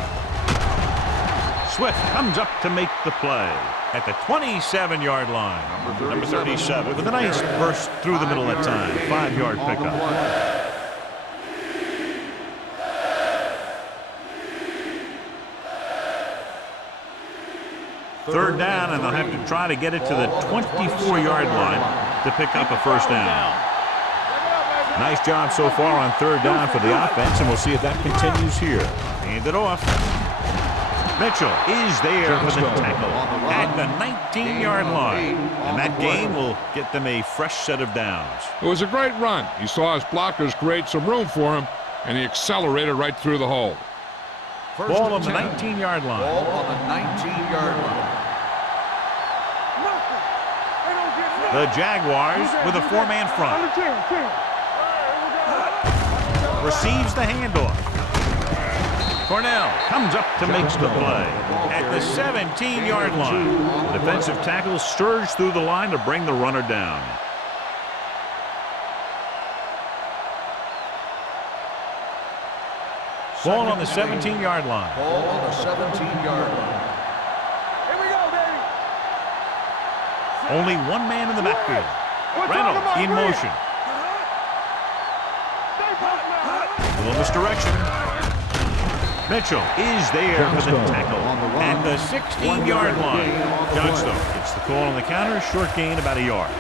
Swift comes up to make the play at the 27-yard line. Number 37 with a nice burst through the middle that time. 5-yard On the pickup. play. Third down, and they'll have to try to get it to the 24-yard line to pick up a first down. Nice job so far on third down for the offense, and we'll see if that continues here. Hand it off. Mitchell is there for the tackle at the 19-yard line. And that gain will get them a fresh set of downs. It was a great run. He saw his blockers create some room for him, and he accelerated right through the hole. First Ball and on the 10. 19-yard line. Ball on the 19-yard line. The Jaguars with a 4-man front. Receives the handoff. Cornell comes up to make the play at the 17-yard line. The defensive tackle surged through the line to bring the runner down. Ball on the 17-yard line. Ball on the 17-yard line. Here we go, baby. Only one man in the backfield. Reynolds in motion. A little misdirection. Mitchell is there for the tackle at the 16-yard line. Johnstone gets the call on the counter. Short gain, about a yard.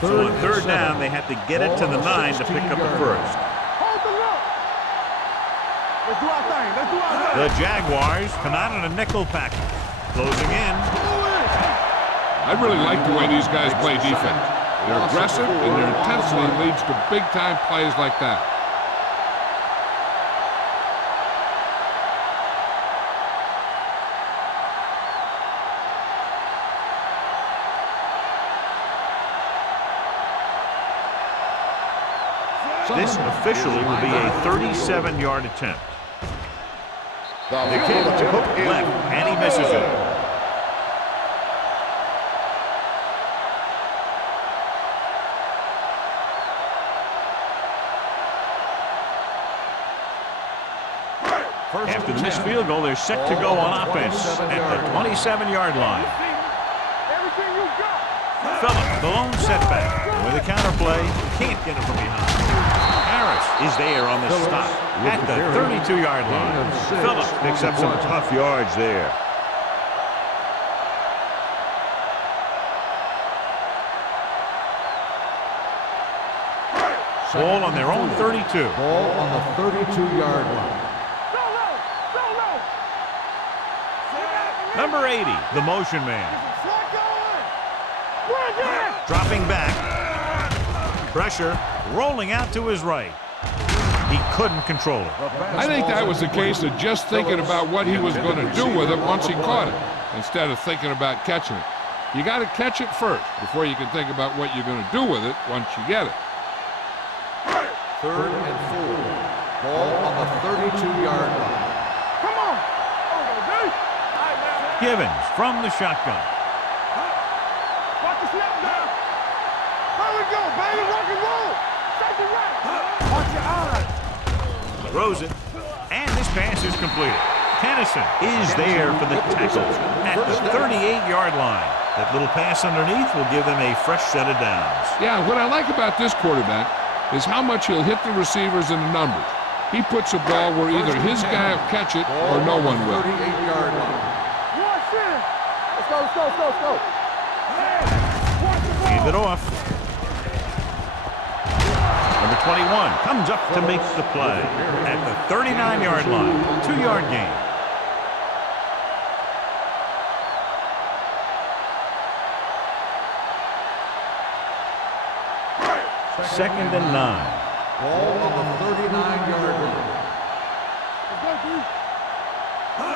So on third down, they have to get it to the 9 to pick up the first. Hold the look. Let's do our thing. Let's do our thing. The Jaguars come out in a nickel package. Closing in. I really like the way these guys play defense. They're aggressive, and their intensity leads to big-time plays like that. This officially will be a 37-yard attempt. The kick left, and he misses it. After the missed field goal, they're set to go on offense at the 27-yard line. Everything you got. Phillips, the lone setback. With a counter play, can't get it from behind. Harris is there on the stop at the 32-yard line. Phillips picks up some tough yards there. Ball on their own 32. Ball on the 32-yard line. Number 80, the motion man. Dropping back. Pressure, rolling out to his right. He couldn't control it. I think that was a case of just thinking about what he was going to do with it once he caught it, instead of thinking about catching it. You got to catch it first before you can think about what you're going to do with it once you get it. 3rd and 4. Ball on the 32-yard line. Come on. Givens from the shotgun. Watch the snap down. There we go, baby. Rock and roll. Safety right. Watch your eyes. Throws it, and this pass is completed. Tennyson is there for the tackle at the 38-yard line. That little pass underneath will give them a fresh set of downs. Yeah, what I like about this quarterback is how much he'll hit the receivers in the numbers. He puts a ball where either his guy will catch it or no one will. 38-yard line. Let's go, let's go, let's go, let's go. Hand it off. Number 21 comes up to make the play at the 39-yard line. 2-yard gain. Second and 9. Ball on the 39-yard line.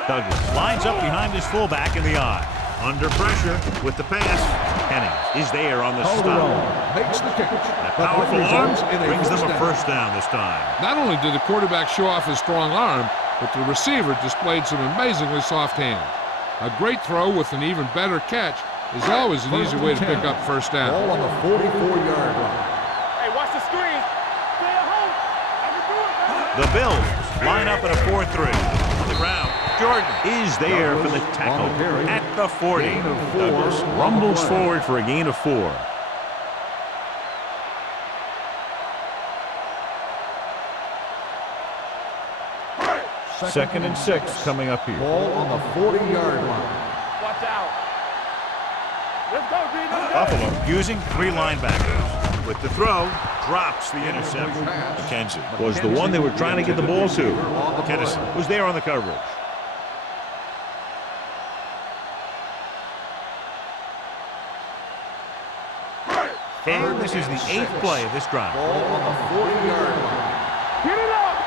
Douglas lines up behind his fullback in the eye. Under pressure with the pass. Hennings is there on the stop. Makes the catch. A powerful arm brings them a first down this time. Not only did the quarterback show off his strong arm, but the receiver displayed some amazingly soft hands. A great throw with an even better catch is always an easy way to pick up first down. Ball on the 44-yard line. Hey, watch the screen. Stay at home. I can do it, man. The Bills line up in a 4-3. On the ground, Jordan is there for the tackle at the 40. Douglas rumbles forward for a gain of 4. Second and 6 coming up here. Ball on the 40-yard line. Watch out. Let's go, D. Let's go. Buffalo using 3 linebackers. With the throw, drops the interception. McKenzie was the one they were trying to get the ball to. Tennyson was there on the coverage. And this is the 8th play of this drive. Ball on the 40-yard line. Get it up.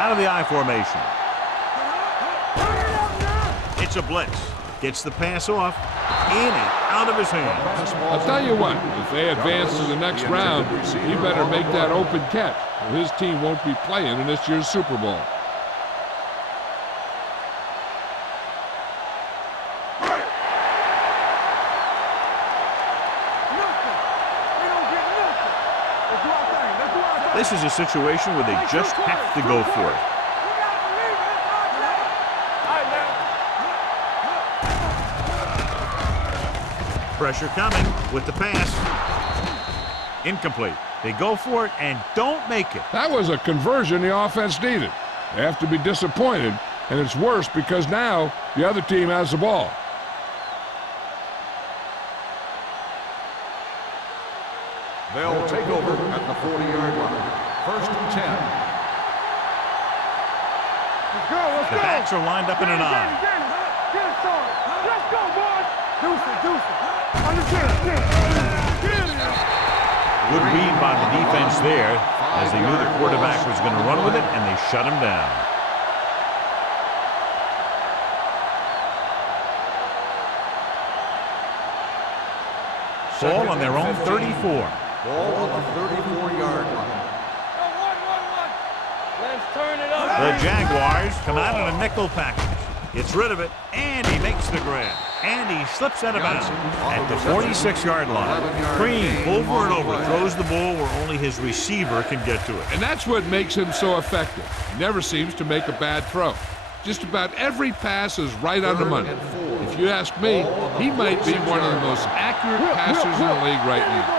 Out of the I formation. It's a blitz. Gets the pass off. In and out of his hands. I'll tell you what, if they advance to the next round, he better make that open catch, or his team won't be playing in this year's Super Bowl. This is a situation where they just have to go for it. Pressure coming with the pass. Incomplete. They go for it and don't make it. That was a conversion the offense needed. They have to be disappointed, and it's worse because now the other team has the ball. They'll take over at the 40-yard line. 1st and 10. Let's go, let's The go. backs are lined up in an I. Get it, son. Let's go, boys. Deuce it. Understand. Get it. Good read by the defense there, as they knew the quarterback was going to run with it, and they shut him down. Ball on their own 34. Ball on the 34-yard line. Let's turn it up. The Jaguars come out in a nickel package. Gets rid of it, and he makes the grab. And he slips out of bounds at the 46-yard line. Cream over and over throws the ball where only his receiver can get to it. And that's what makes him so effective. He never seems to make a bad throw. Just about every pass is right on the money. If you ask me, he might be one of the most accurate passers in the league right now.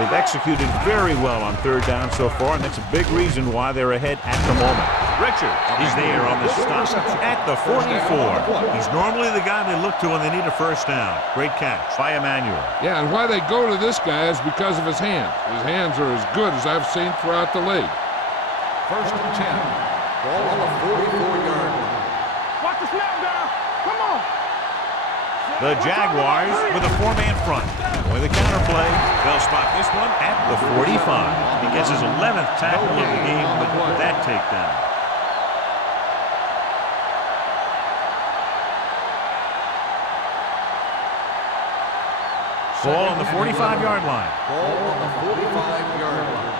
They've executed very well on 3rd down so far, and that's a big reason why they're ahead at the moment. Richard is there on the stop at the 44. He's normally the guy they look to when they need a 1st down. Great catch by Emmanuel. Yeah, and why they go to this guy is because of his hands. His hands are as good as I've seen throughout the league. 1st and 10. Ball on the 44-yard line. Watch the snap down. Come on. The Jaguars with a 4-man front. With a counterplay, they'll spot this one at the 45. He gets his 11th tackle of the game with that takedown. Ball on the 45-yard line. Ball on the 45-yard line.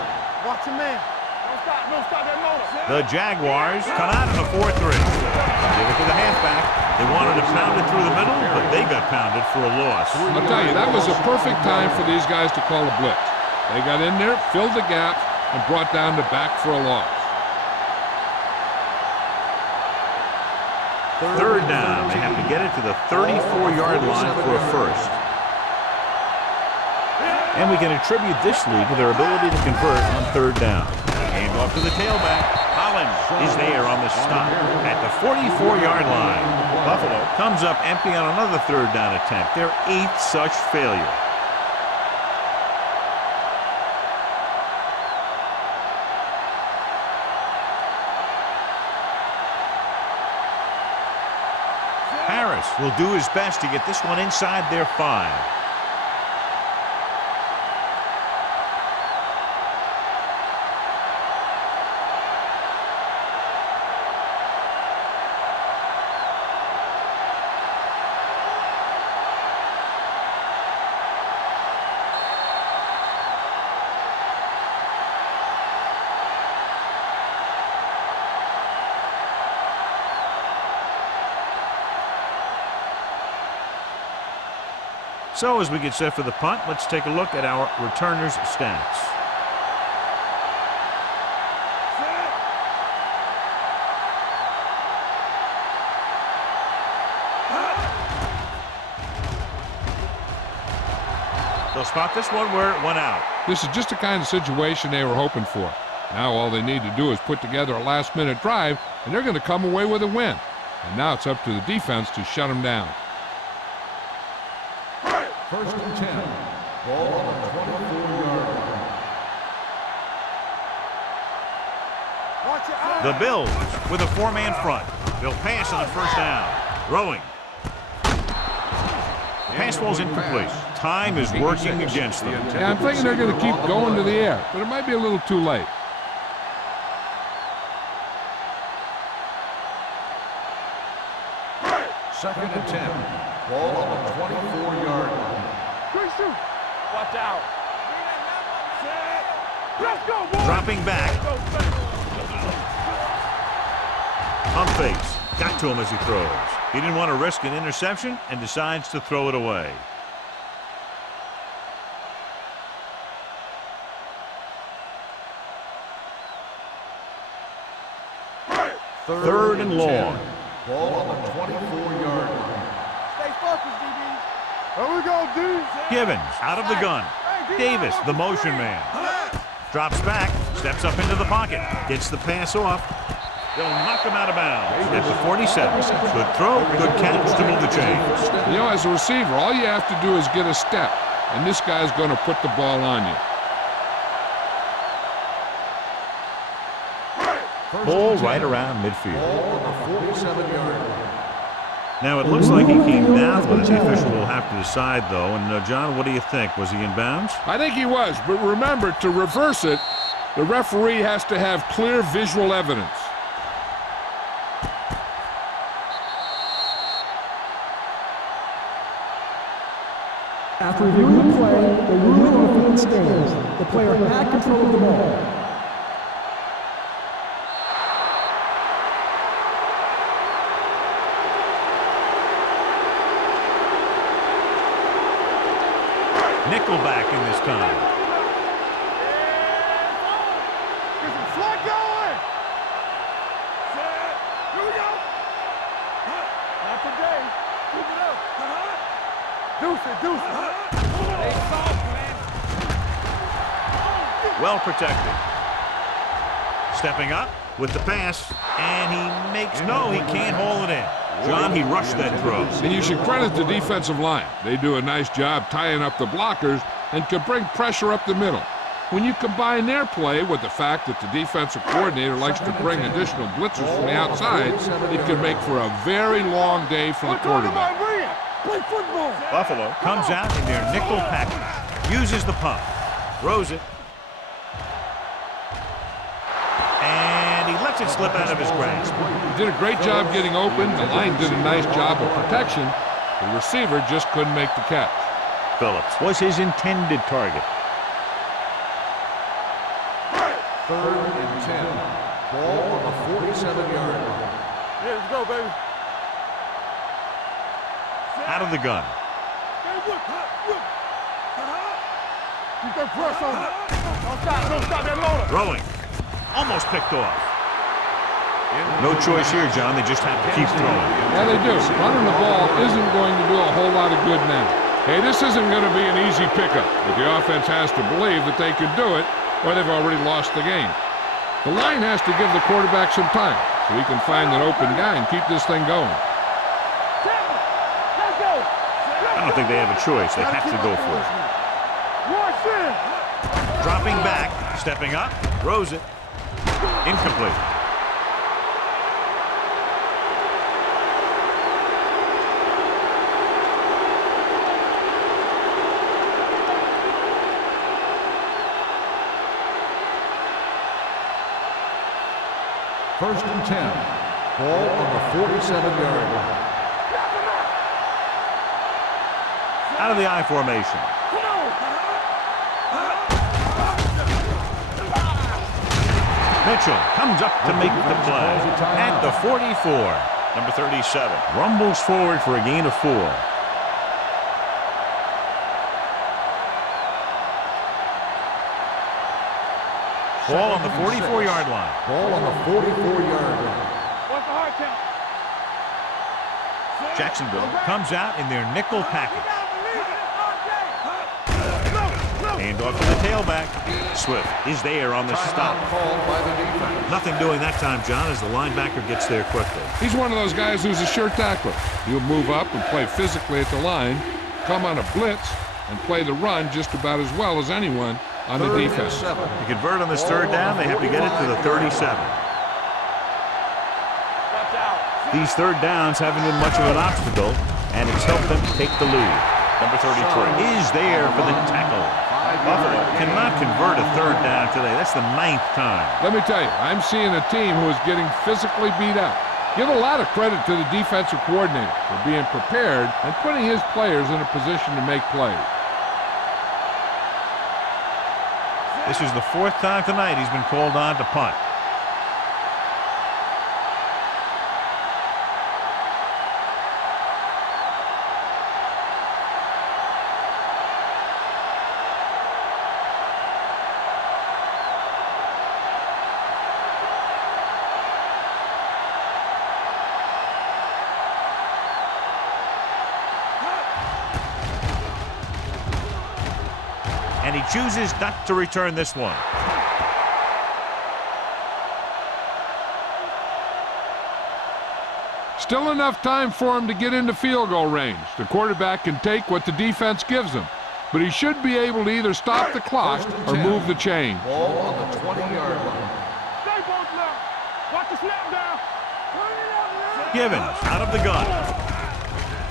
Watch your man. Don't stop that motor. The Jaguars come out in a 4-3. Give it to the halfback. They wanted to pound it through the middle, but they got pounded for a loss. I'll tell you, that was a perfect time for these guys to call a blitz. They got in there, filled the gap, and brought down the back for a loss. 3rd down. They have to get it to the 34-yard line for a 1st. And we can attribute this lead to their ability to convert on 3rd down. Hand off to the tailback. Collins is there on the stop at the 44-yard line. Buffalo comes up empty on another 3rd down attempt. Their 8th such failure. Harris will do his best to get this one inside their 5. So as we get set for the punt, let's take a look at our returners' stats. They'll spot this one where it went out. This is just the kind of situation they were hoping for. Now all they need to do is put together a last-minute drive, and they're going to come away with a win. And now it's up to the defense to shut them down. 1st and 10. Ball on the 24-yard line. The Bills with a 4-man front. They'll pass on the 1st down. Throwing. Pass ball's incomplete. Time is working against them. Yeah, I'm thinking they're going to keep going to the air, but it might be a little too late. Second and 10. Ball on the 24-yard line. Watch out. Let's go, boys. Dropping back. Pump fakes. Got to him as he throws. He didn't want to risk an interception and decides to throw it away. Third and long. Ball on the 24-yard line. Stay focused, DB. Here we go, D. Gibbons out of the gun. Davis, the motion man. Drops back, steps up into the pocket, gets the pass off. They'll knock him out of bounds at the 47. Good throw, good catch to move the chains. You know, as a receiver, all you have to do is get a step, and this guy's going to put the ball on you. Ball right around midfield. Ball on the 47-yard line. Now it looks like he came down with it. The official will have to decide, though. And, John, what do you think? Was he in bounds? I think he was, but remember, to reverse it, the referee has to have clear visual evidence. After reviewing the play, the ruling on the field stands. The player had control of the ball. Nickelback in this time. Get some slack going. Here we go. Not today. Keep it up. Deuce it, deuce it. They soft, man. Well protected. Stepping up with the pass, and he makes no, he can't haul it in. John, he rushed that throw. And you should credit the defensive line. They do a nice job tying up the blockers and can bring pressure up the middle. When you combine their play with the fact that the defensive coordinator likes to bring additional blitzers from the outside, it can make for a very long day for the quarterback. Play football. Buffalo comes out in their nickel package, uses the pump, throws it, and he lets it slip out of his grasp. He did a great job getting open. The line did a nice job of protection. The receiver just couldn't make the catch. Phillips was his intended target. Third and 10. Ball on the 47-yard line. Yeah, let's go, baby. Out of the gun. Keep that press on it. Don't stop that loader. Throwing. Almost picked off. No choice here, John. They just have to keep throwing. Yeah, they do. Running the ball isn't going to do a whole lot of good now. Hey, this isn't going to be an easy pickup, but the offense has to believe that they can do it, or they've already lost the game. The line has to give the quarterback some time so he can find an open guy and keep this thing going. Let's go. I don't think they have a choice. They have to go for it. Rush in. Dropping back, stepping up, throws it. Incomplete. First and 10. Ball on the 47-yard line. Out of the I formation. Mitchell comes up to make the play at the 44. Number 37 rumbles forward for a gain of 4. Ball on the 44-yard line. Ball on the 44-yard line. What's the hard count? Jacksonville comes out in their nickel package. Hand off to the tailback. Swift is there on the stop. Called by the defense. Nothing doing that time, John, as the linebacker gets there quickly. He's one of those guys who's a sure tackler. He'll move up and play physically at the line, come on a blitz, and play the run just about as well as anyone on the defense. To convert on this third down, they have to get it to the 37. These third downs haven't been much of an obstacle, and it's helped them take the lead. Number 33 is there for the tackle. Buffalo cannot convert a third down today. That's the 9th time. Let me tell you, I'm seeing a team who is getting physically beat up. Give a lot of credit to the defensive coordinator for being prepared and putting his players in a position to make plays. This is the 4th time tonight he's been called on to punt. And he chooses not to return this one. Still enough time for him to get into field goal range. The quarterback can take what the defense gives him, but he should be able to either stop the clock or move the chain. Ball on the 20-yard line. Stay both left. Watch the snap down. Givens out of the gun.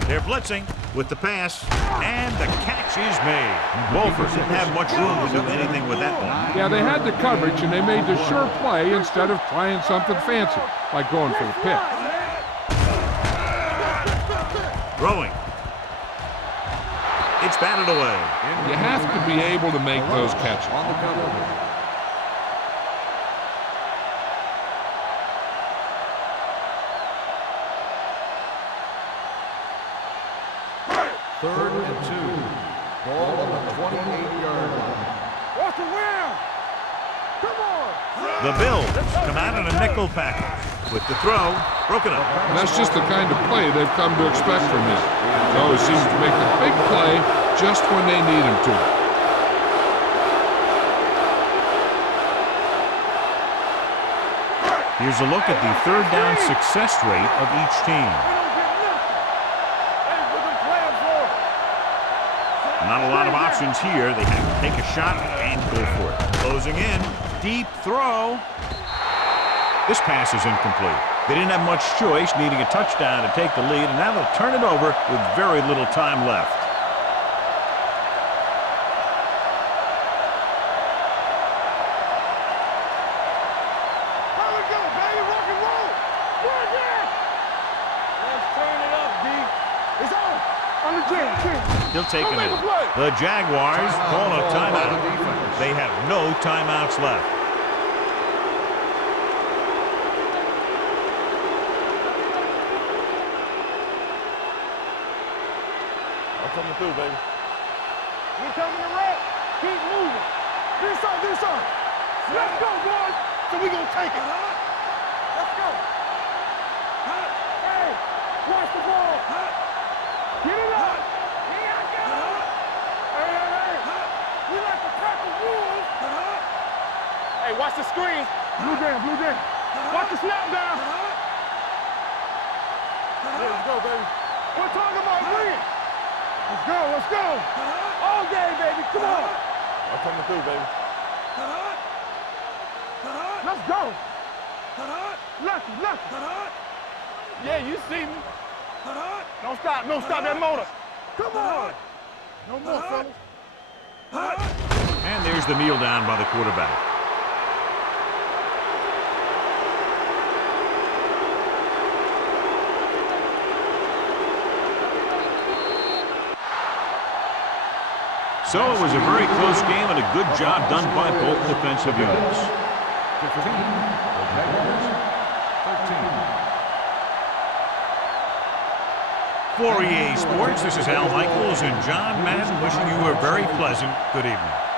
They're blitzing with the pass, and the catch is made. Wolfers didn't have much room to do anything with that one. Yeah, they had the coverage, and they made the sure play instead of trying something fancy, like going for the pick. Throwing. It's batted away. You have to be able to make those catches. On the cover. Third and 2. Ball on the 28-yard line. Watch the wheel. Come on. The Bills come out in a nickel package with the throw broken up. And that's just the kind of play they've come to expect from him. He always seems to make a big play just when they need him to. Here's a look at the third down success rate of each team. Not a lot of options here. They have to take a shot and go for it. Closing in. Deep throw. This pass is incomplete. They didn't have much choice, needing a touchdown to take the lead, and now they'll turn it over with very little time left. Here we go, baby. Rock and roll. Good, yeah. Let's turn it up, D. It's on. On the jam. Still taking it. The Jaguars call a timeout. They have no timeouts left. I'm coming through, baby. We're coming to wreck. Keep moving. Do something. Let's go, boys. So we gonna take it. Let's go. Hey, watch the ball. Get it up. Here I go. Hey. We like to tackle rules. Hey, watch the screen. Blue jam. Watch the snap down. Let's go, baby. We're talking about bring it. Let's go. All game, baby. Come on. I'm coming through, baby. Let's go. Lucky. Yeah, you see me. Don't stop that motor. Come on. No more, fellas. And there's the kneel down by the quarterback. So it was a very close game and a good job done by both defensive units. 15. The Jaguars. 13. For EA Sports, this is Al Michaels and John Madden wishing you a very pleasant good evening.